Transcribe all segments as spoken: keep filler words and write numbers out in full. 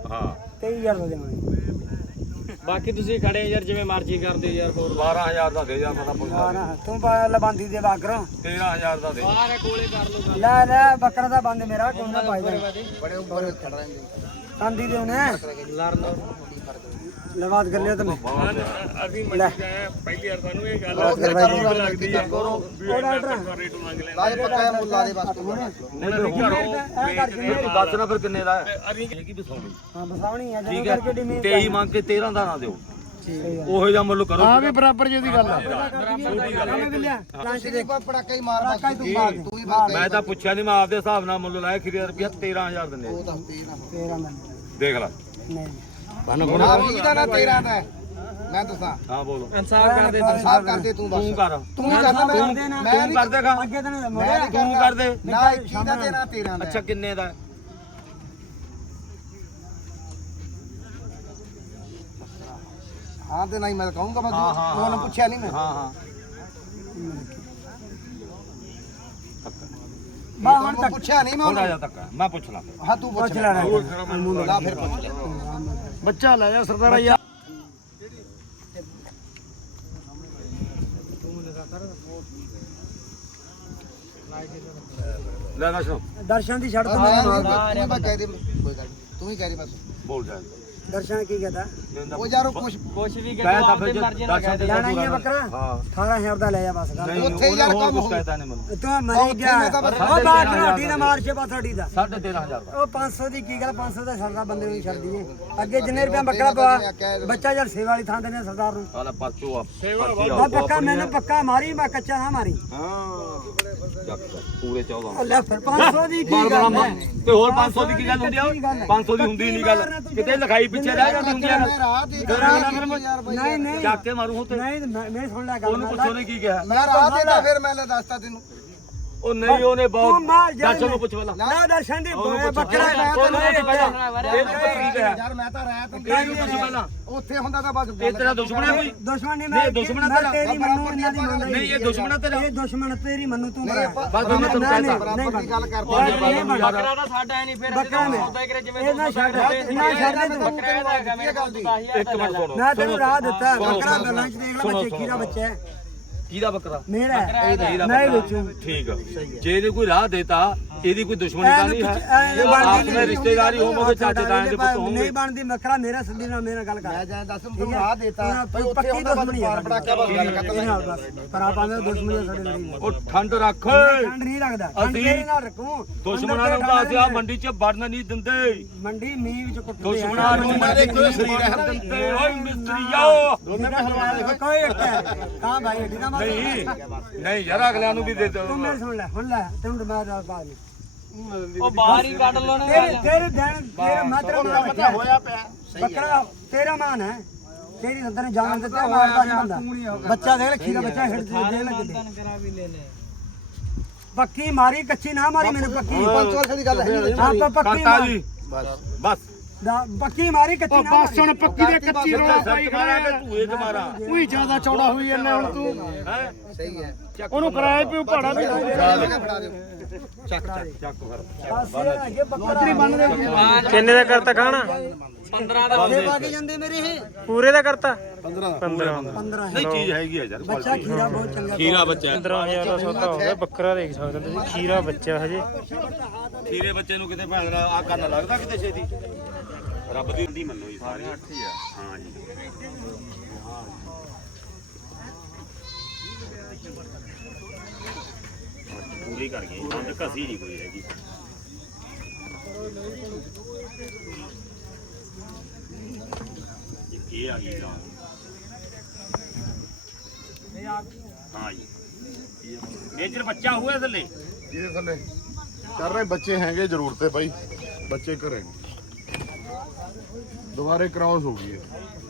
ਹਾਂ ਤੇਈ ਹਜ਼ਾਰ ਦਾ ਦੇਵਾਂਗੇ। ਬਾਕੀ ਤੁਸੀਂ ਖੜੇ ਯਾਰ ਜਿਵੇਂ ਮਰਜ਼ੀ ਕਰਦੇ ਯਾਰ। ਹੋਰ ਬਾਰਾਂ ਹਜ਼ਾਰ ਦਾ ਦੇ ਯਾਰ ਮੈਂ ਤਾਂ ਪੁੱਛਦਾ ਨਾ ਤੂੰ ਪਾ ਲਬਾਂਦੀ ਦੇ ਬਾਕਰੋਂ ਤੇਰਾਂ ਹਜ਼ਾਰ ਦਾ ਦੇ ਬਾਹਰ ਕੋਲੇ ਕਰ ਲੋ ਗੱਲ। ਲੈ ਲੈ ਬੱਕਰਾ ਦਾ ਬੰਦ ਮੇਰਾ ਕੋਈ ਨਾ ਪਾਈ ਦੇ ਬੜੇ ਉੱਪਰ ਚੜ ਰਹੇ ਨੇ ਕਾਂਦੀ ਦੇ ਉਹਨੇ ਲੜ ਲੋ ਲਵਾਦ ਕਰ ਲਿਆ ਤੈਨੂੰ ਅਸੀਂ ਮੰਨ ਗਏ ਪਹਿਲੀ ਵਾਰ ਸਾਨੂੰ ਇਹ ਗੱਲ ਲੱਗਦੀ ਹੈ ਉਹ ਡਾਕਟਰ ਰੇਟ ਮੰਗ ਲੈ ਲਾਜ ਪੱਕਾ ਮੁੱਲ ਲਾ ਦੇ ਬਸ ਤੂੰ ਨਹੀਂ ਘਰੋਂ ਦੱਸ ਨਾ ਫਿਰ ਕਿੰਨੇ ਦਾ ਹੈਗੀ ਬਸਾਉਣੀ ਹਾਂ ਬਸਾਵਣੀ ਆ ਠੀਕ ਜਦੋਂ ਹੈ ਕਰਕੇ ਡਿਮੇ ਤੇਈ ਮੰਗ ਕੇ ਤੇਰਾਂ ਦਾ ਨਾ ਦਿਓ ਉਹੋ ਜਿਹਾ ਮੁੱਲ ਕਰੋ ਹਾਂ ਵੀ ਬਰਾਬਰ ਜਿਹੀ ਗੱਲ ਹੈ ਤੇਰੀ ਕੋਈ ਪੜਾਕਾ ਹੀ ਮਾਰ ਪੜਾਕਾ ਹੀ ਤੂੰ ਮਾਰ ਦੇ। ਤੂੰ ਹੀ ਬਾਤ ਮੈਂ ਤਾਂ ਪੁੱਛਿਆ ਨਹੀਂ ਮੈਂ ਆਪਦੇ ਹਿਸਾਬ ਨਾਲ ਮੁੱਲ ਲਾਇਆ ਖਰੀਦ ਰੁਪਿਆ ਤੇਰਾਂ ਹਜ਼ਾਰ ਦਿੰਦੇ ਉਹ ਦੱਸਦੀ ਨਾ ਤੇਰਾਂ ਦਾ ਦੇਖ ਲੈ ਨਹੀਂ ਨਾ ਵੀਹ ਦਾ ਨਾ ਤੇਰਾਂ ਦਾ ਮੈਂ ਦੱਸਾਂ ਹਾਂ ਬੋਲੋ ਇਨਸਾਫ ਕਰਦੇ ਸਾਫ ਕਰਦੇ ਤੂੰ ਬਸ ਤੂੰ ਕਰ ਤੂੰ ਹੀ ਕਰਦਾ ਮੈਂ ਮੈਂ ਤੂੰ ਕਰ ਦੇਗਾ ਅੱਗੇ ਤੈਨੂੰ ਮੈਂ ਮੋੜਿਆ ਨਹੀਂ ਤੂੰ ਕਰ ਦੇ ਨਾ ਇੱਕੀ ਦਾ ਤੇ ਨਾ ਤੇਰਾਂ ਦਾ ਅੱਛਾ ਕਿੰਨੇ ਦਾ ਹਾਂ ਤੇ ਨਹੀਂ ਮੈਂ ਕਹੂੰਗਾ ਮੈਂ ਹਾਂ, ਹਾਂ, ਉਹਨੂੰ ਪੁੱਛਿਆ ਨਹੀਂ ਮੈਂ ਹਾਂ ਹਾਂ ਬਾ ਹੁਣ ਤੂੰ ਤੱਕ ਪੁੱਛਿਆ ਨਹੀਂ ਮੈਂ ਥੋੜਾ ਉਹਨੂੰ ਜਿਹਾ ਤੱਕ ਮੈਂ ਪੁੱਛ ਲਾਂ ਹਾਂ ਤੂੰ ਪੁੱਛ ਪੁੱਛ ਲੈ ਲੈਣਾ ਲਾ ਫਿਰ ਪੁੱਛ ਲੈ ਬੱਚਾ ਲੈ ਜਾ ਸਰਦਾਰਾ ਯਾਰ ਲੈ ਨਾ ਸੁਣੋ ਦਰਸ਼ਨ ਦੀ ਛੱਡ ਤੂੰ ਤੂੰ ਹੀ ਬਸ ਕਹਿ ਦੇ ਕੋਈ ਗੱਲ ਨਹੀਂ ਤੂੰ ਹੀ ਕਹਿ ਰਹੀ ਬਸ ਬੋਲ ਜਾ ਦਰਸ਼ਨ ਕੀ ਕਹਤਾ ਉਹ ਯਾਰ ਉਹ ਕੁਛ ਕੁਛ ਵੀ ਕਹਿ ਕਹੋ ਤਾਂ ਆਪਣੀ ਫਿਰ ਮਰਜ਼ੀ ਨਾਲ ਦਰਸ਼ਨ ਦੇ ਲੈਣਾ ਹੀ ਹੈ ਬੱਕਰਾ ਹਾਂ ਅਠਾਰਾਂ ਹਜ਼ਾਰ ਦਾ ਲੈ ਜਾ ਬਸ ਗੱਲ ਨਹੀਂ ਉੱਥੇ ਉੱਥੇ ਯਾਰ ਯਾਰ ਕੰਮ ਕੁਝ ਕਹਿਤਾ ਨਹੀਂ ਮੈਨੂੰ ਤੂੰ ਮਰੀ ਗਿਆ ਮੈਂ ਤਾਂ ਬਸ ਉਹ ਬਾਤ ਰੋਟੀ ਨਾ ਮਾਰ ਛੇ ਪਾਥੜੀ ਦਾ ਸਾਢੇ ਤੇਰਾਂ ਹਜ਼ਾਰ ਦਾ ਉਹ ਪੰਜ ਸੌ ਦੀ ਕੀ ਗੱਲ ਪੰਜ ਸੌ ਦਾ ਸਰਦਾ ਬੰਦੇ ਨੂੰ ਛੱਡ ਦਈਏ ਅੱਗੇ ਜਿੰਨੇ ਰੁਪਏ ਬੱਕਰਾ ਪਵਾ ਬੱਚਾ ਯਾਰ ਸੇਵਾ ਵਾਲੀ ਥਾਂ ਦੇਣੇ ਸਰਦਾਰ ਨੂੰ ਸਾਲਾ ਪਰਚੋ ਆ ਬਾ ਪੱਕਾ ਮੈਨੂੰ ਪੱਕਾ ਮਾਰੀ ਮੈਂ ਕੱਚਾ ਨਾ ਮਾਰੀ ਹਾਂ ਚੱਕ ਪੂਰੇ ਚੌਦਾਂ ਉਹ ਲੈ ਫਿਰ ਪੰਜ ਸੌ ਦੀ ਕੀ ਬਾਰ ਗੱਲ ਬਾਰ ਹੈ ਤੇ ਹੋਰ ਪੰਜ ਸੌ ਦੀ ਕੀ ਗੱਲ ਹੁੰਦੀ ਆ ਪੰਜ ਸੌ ਦੀ ਹੁੰਦੀ ਨਹੀਂ ਗੱਲ ਕਿਤੇ ਲਿਖਾਈ ਪਿੱਛੇ ਰਹਿ ਜਾਂਦੀ ਹੁੰਦੀ ਆ ਮੈਂ ਰਾਹ ਦੀ ਯਾਰ ਬਈ ਨਹੀਂ ਨਹੀਂ ਚੱਕ ਕੇ ਮਾਰੂ ਤੇ ਨਹੀਂ ਮੈਂ ਮੈਂ ਸੁਣ ਲਿਆ ਗੱਲ ਉਹਨੂੰ ਪੁੱਛੋ ਨੇ ਕੀ ਕਿਹਾ ਮੈਂ ਰਾਹ ਦੇ ਤਾਂ ਫਿਰ ਮੈਂ ਲੈ ਦੱਸਤਾ ਤੈਨੂੰ ਉਹ ਨਹੀਂ ਉਹਨੇ ਤੂੰ ਬਹੁਤ ਮਾਰ ਜਾ ਦਰਸ਼ਨ ਨੂੰ ਪੁੱਛ ਪਹਿਲਾਂ ਨਾ ਦਰਸ਼ਨ ਦੀ ਉਹਨੂੰ ਬੱਕਰਾ ਪੁੱਛ ਉਹਨੂੰ ਪੁੱਛ ਪਹਿਲਾਂ ਇਹ ਤਾਂ ਕੀ ਕਿਹਾ ਯਾਰ ਮੈਂ ਤਾਂ ਰਾਹ ਤੋਂ ਇਹਨੂੰ ਪੁੱਛ ਪਹਿਲਾਂ ਉੱਥੇ ਹੁੰਦਾ ਤਾਂ ਬਸ ਇਹ ਤੇਰਾ ਦੁਸ਼ਮਣ ਹੈ ਕੋਈ ਦੁਸ਼ਮਣ ਨਹੀਂ ਨਹੀਂ, ਮੈਂ ਦੁਸ਼ਮਣ ਮੈਂ ਤੇਰਾ। ਤੇਰੀ ਮੰਨੂ ਇਹਨਾਂ ਦੀ ਮੰਨਦਾ ਨਹੀਂ ਇਹ ਦੁਸ਼ਮਣ ਹੈ ਤੇਰਾ ਇਹ ਦੁਸ਼ਮਣ ਤੇਰੀ ਮੰਨੂ ਤੂੰ ਮੇਰਾ ਬਸ ਮੈਂ ਤੈਨੂੰ ਕਹਿੰਦਾ ਬਰਾਬਰ ਦੀ ਗੱਲ ਕਰਦੇ ਬੱਕਰਾ ਦਾ ਸਾਡਾ ਨਹੀਂ ਫਿਰ ਬੱਕਰਾ ਨੇ ਸੌਦਾ ਕਰੇ ਜਿਵੇਂ ਇਹ ਨਾ ਛੱਡ ਨਾ ਛੱਡ ਦੇ ਤੂੰ ਬੱਕਰਾ ਦਾ ਹੈਗਾ ਮੇਰੇ ਕੋਲ ਦਸ ਹਜ਼ਾਰ ਇੱਕ ਮਿੰਟ ਸੁਣੋ ਮੈਂ ਤੈਨੂੰ ਰਾਹ ਦਿੱਤਾ ਬੱਕਰਾ ਗੱਲਾਂ ਚ ਦੇਖ ਲੈ ਬੱਚੇ ਖੀਰਾ ਬੱਚਾ ਹੈ ਕਿਹਦਾ ਬੱਕਰਾ ਮੇਰਾ ਹੈ। ਇਹਦਾ ਮੈਂ ਹੀ ਬੱਕਰਾ। ਵੇਚੂ ਠੀਕ ਆ ਜੇ ਇਹਨੇ ਕੋਈ ਰਾਹ ਦੇਤਾ ਇਹਦੀ ਕੋਈ ਦੁਸ਼ਮਣੀ ਤਾਂ ਨਹੀਂ ਹੈ ਇਹ ਆਪ में रिश्तेदारी हो मगर चाचे ताए ਦੇ ਪੁੱਤ ਹੋਣਗੇ ਨਹੀਂ ਬਣਦੀ ਬੱਕਰਾ ਮੇਰਾ ਸੰਦੀ ਨਾਲ ਮੇਰੇ ਨਾਲ ਗੱਲ ਕਰ ਮੈਂ ਜਾਂ ਦੱਸ ਤੂੰ ਰਾਹ ਦੇਤਾ ਭਾਈ ਉੱਥੇ ਹੁੰਦਾ ਬਸ ਮਾਰ ਪੜਾਕਾ ਬਸ ਗੱਲ ਖਤਮ ਪਰ ਆਪਾਂ ਨੇ ਦੁਸ਼ਮਣੀ ਸਾਡੇ ਲੜੀ ਉਹ ਠੰਡ ਰੱਖ ਠੰਡ ਨਹੀਂ ਲੱਗਦਾ ਠੰਡ ਅਸੀਂ ਤੇਰੇ ਨਾਲ ਰੱਖੂ ਦੁਸ਼ਮਣਾਂ ਨੂੰ ਤਾਂ ਅਸੀਂ ਆ ਮੰਡੀ 'ਚ ਵੜਨ ਨਹੀਂ ਦਿੰਦੇ ਮੰਡੀ ਮੀਂਹ ਵਿੱਚ ਕੁੱਟਦੇ ਦੁਸ਼ਮਣਾਂ ਨੂੰ ਮਾਰੇ ਕੋਈ ਸਰੀਰ ਹੈ ਦਿੰਦੇ ਓਏ ਮਿਸਤਰੀਓ ਕੋਈ ਇੱਕ ਤਾਂ ਭਾਈ ਏਡੀ ਨਾ ਮਾਰ ਨਹੀਂ ਨਹੀਂ ਯਾਰ ਅਗਲਿਆਂ ਨੂੰ ਵੀ ਦੇ ਦਿਓ ਤੂੰ ਮੇਰੇ ਸੁਣ ਲੈ ਹੁਣ ਲੈ ਤੈਨੂੰ ਮੈਂ ਰਾਤ ਬਾਅਦ ਉਹ ਬਾਹਰ ਹੀ ਕੱਢ ਲੋ ਨਾ ਤੇਰੇ ਤੇਰੇ ਦਿਨ ਤੇਰਾ ਮਾਤਰਾ ਦਾ ਬੱਚਾ ਹੋਇਆ ਪਿਆ ਬੱਕਰਾ ਤੇਰਾ ਮਾਨ ਹੈ ਤੇਰੀ ਅੰਦਰ ਨੇ ਜਾਣ ਦਿੱਤਾ ਮਾਰਦਾ ਨਹੀਂ ਬੰਦਾ ਬੱਚਾ ਦੇਖ ਲੈ ਖੀਰਾ ਬੱਚਾ ਹਿੱਟ ਦੇ ਲੱਗ ਕਰਾ ਵੀ ਲੈ ਲੈ ਪੱਕੀ ਮਾਰੀ ਕੱਚੀ ਨਾ ਮਾਰੀ ਮੈਨੂੰ ਪੱਕੀ ਪੰਜ ਸੌ ਦੀ ਗੱਲ ਹੈ ਆਪਾਂ ਪੱਕੀ ਕਾਂਤਾ ਜੀ ਬਸ ਬਸ ਦਾ- ਪੱਕੀ ਮਾਰੀ ਕੱਚੀ ਨਾ ਮਾਰੀ ਹੁਣ ਪੱਕੀ ਦੇ ਕੱਚੀ ਰੋਣਾ ਸੱਚ ਮਾਰਾ ਕਿ ਧੂਏ ਤੇ ਮਾਰਾ ਉਹੀ ਜ਼ਿਆਦਾ ਚੌੜਾ ਹੋਈ ਜਾਂਦਾ ਹੁਣ ਤੂੰ ਹੈ ਸਹੀ ਹੈ ਉਹਨੂੰ ਕਿਰਾਏ ਪਿਓ ਭਾੜਾ ਵੀ ਫੜਾ ਦਿਓ ਚੱਕ ਚੱਕ ਚੱਕ ਫਿਰ ਪਾਸੇ ਅੱਗੇ ਬੱਕਰਾ ਬੰਨ ਦੇ ਕਿੰਨੇ ਦਾ ਕਰਤਾ ਖਾਣਾ ਪੰਦਰਾਂ ਦਾ ਦੇ ਪਾ ਕੇ ਜਾਂਦੇ ਮੇਰੇ ਇਹ ਪੂਰੇ ਦਾ ਕਰਤਾ ਪੰਦਰਾਂ ਪੰਦਰਾਂ ਪੰਦਰਾਂ ਨਹੀਂ ਚੀਜ਼ ਹੈਗੀ ਆ ਯਾਰ ਬੱਚਾ ਖੀਰਾ ਬਹੁਤ ਚੰਗਾ ਖੀਰਾ ਬੱਚਾ ਪੰਦਰਾਂ ਹਜ਼ਾਰ ਦਾ ਸੌਦਾ ਹੋ ਗਿਆ ਬੱਕਰਾ ਦੇਖ ਸਕਦੇ ਤੁਸੀਂ ਖੀਰਾ ਬੱਚਾ ਹਜੇ ਖੀਰੇ ਬੱਚੇ ਨੂੰ ਕਿਤੇ ਭੈਣ ਦਾ ਆ ਕੰਨ ਲੱਗਦਾ ਕਿਤੇ ਛੇਤੀ ਰੱਬ ਦੀ ਦੀ ਮੰਨੋ ਜੀ ਸਾਰੇ ਅੱਠ ਹੀ ਆ ਹਾਂ ਜੀ ਪੂਰੀ ਕਰ ਗਈ ਹੁਣ ਕਸੀ ਨਹੀਂ ਕੋਈ ਹੈਗੀ ਇਹ ਆ ਗਈ ਗਾਂ ਹਾਂ ਜੀ ਇਹ ਜਿਹੜਾ ਬੱਚਾ ਹੋਇਆ ਥੱਲੇ ਇਹਦੇ ਥੱਲੇ ਕਰ ਰਹੇ ਬੱਚੇ ਹੈਗੇ ਜ਼ਰੂਰ ਤੇ ਬਾਈ ਬੱਚੇ ਘਰੇ ਨੇ। ਦੁਬਾਰੇ ਕ੍ਰਾਸ ਹੋ ਗਈ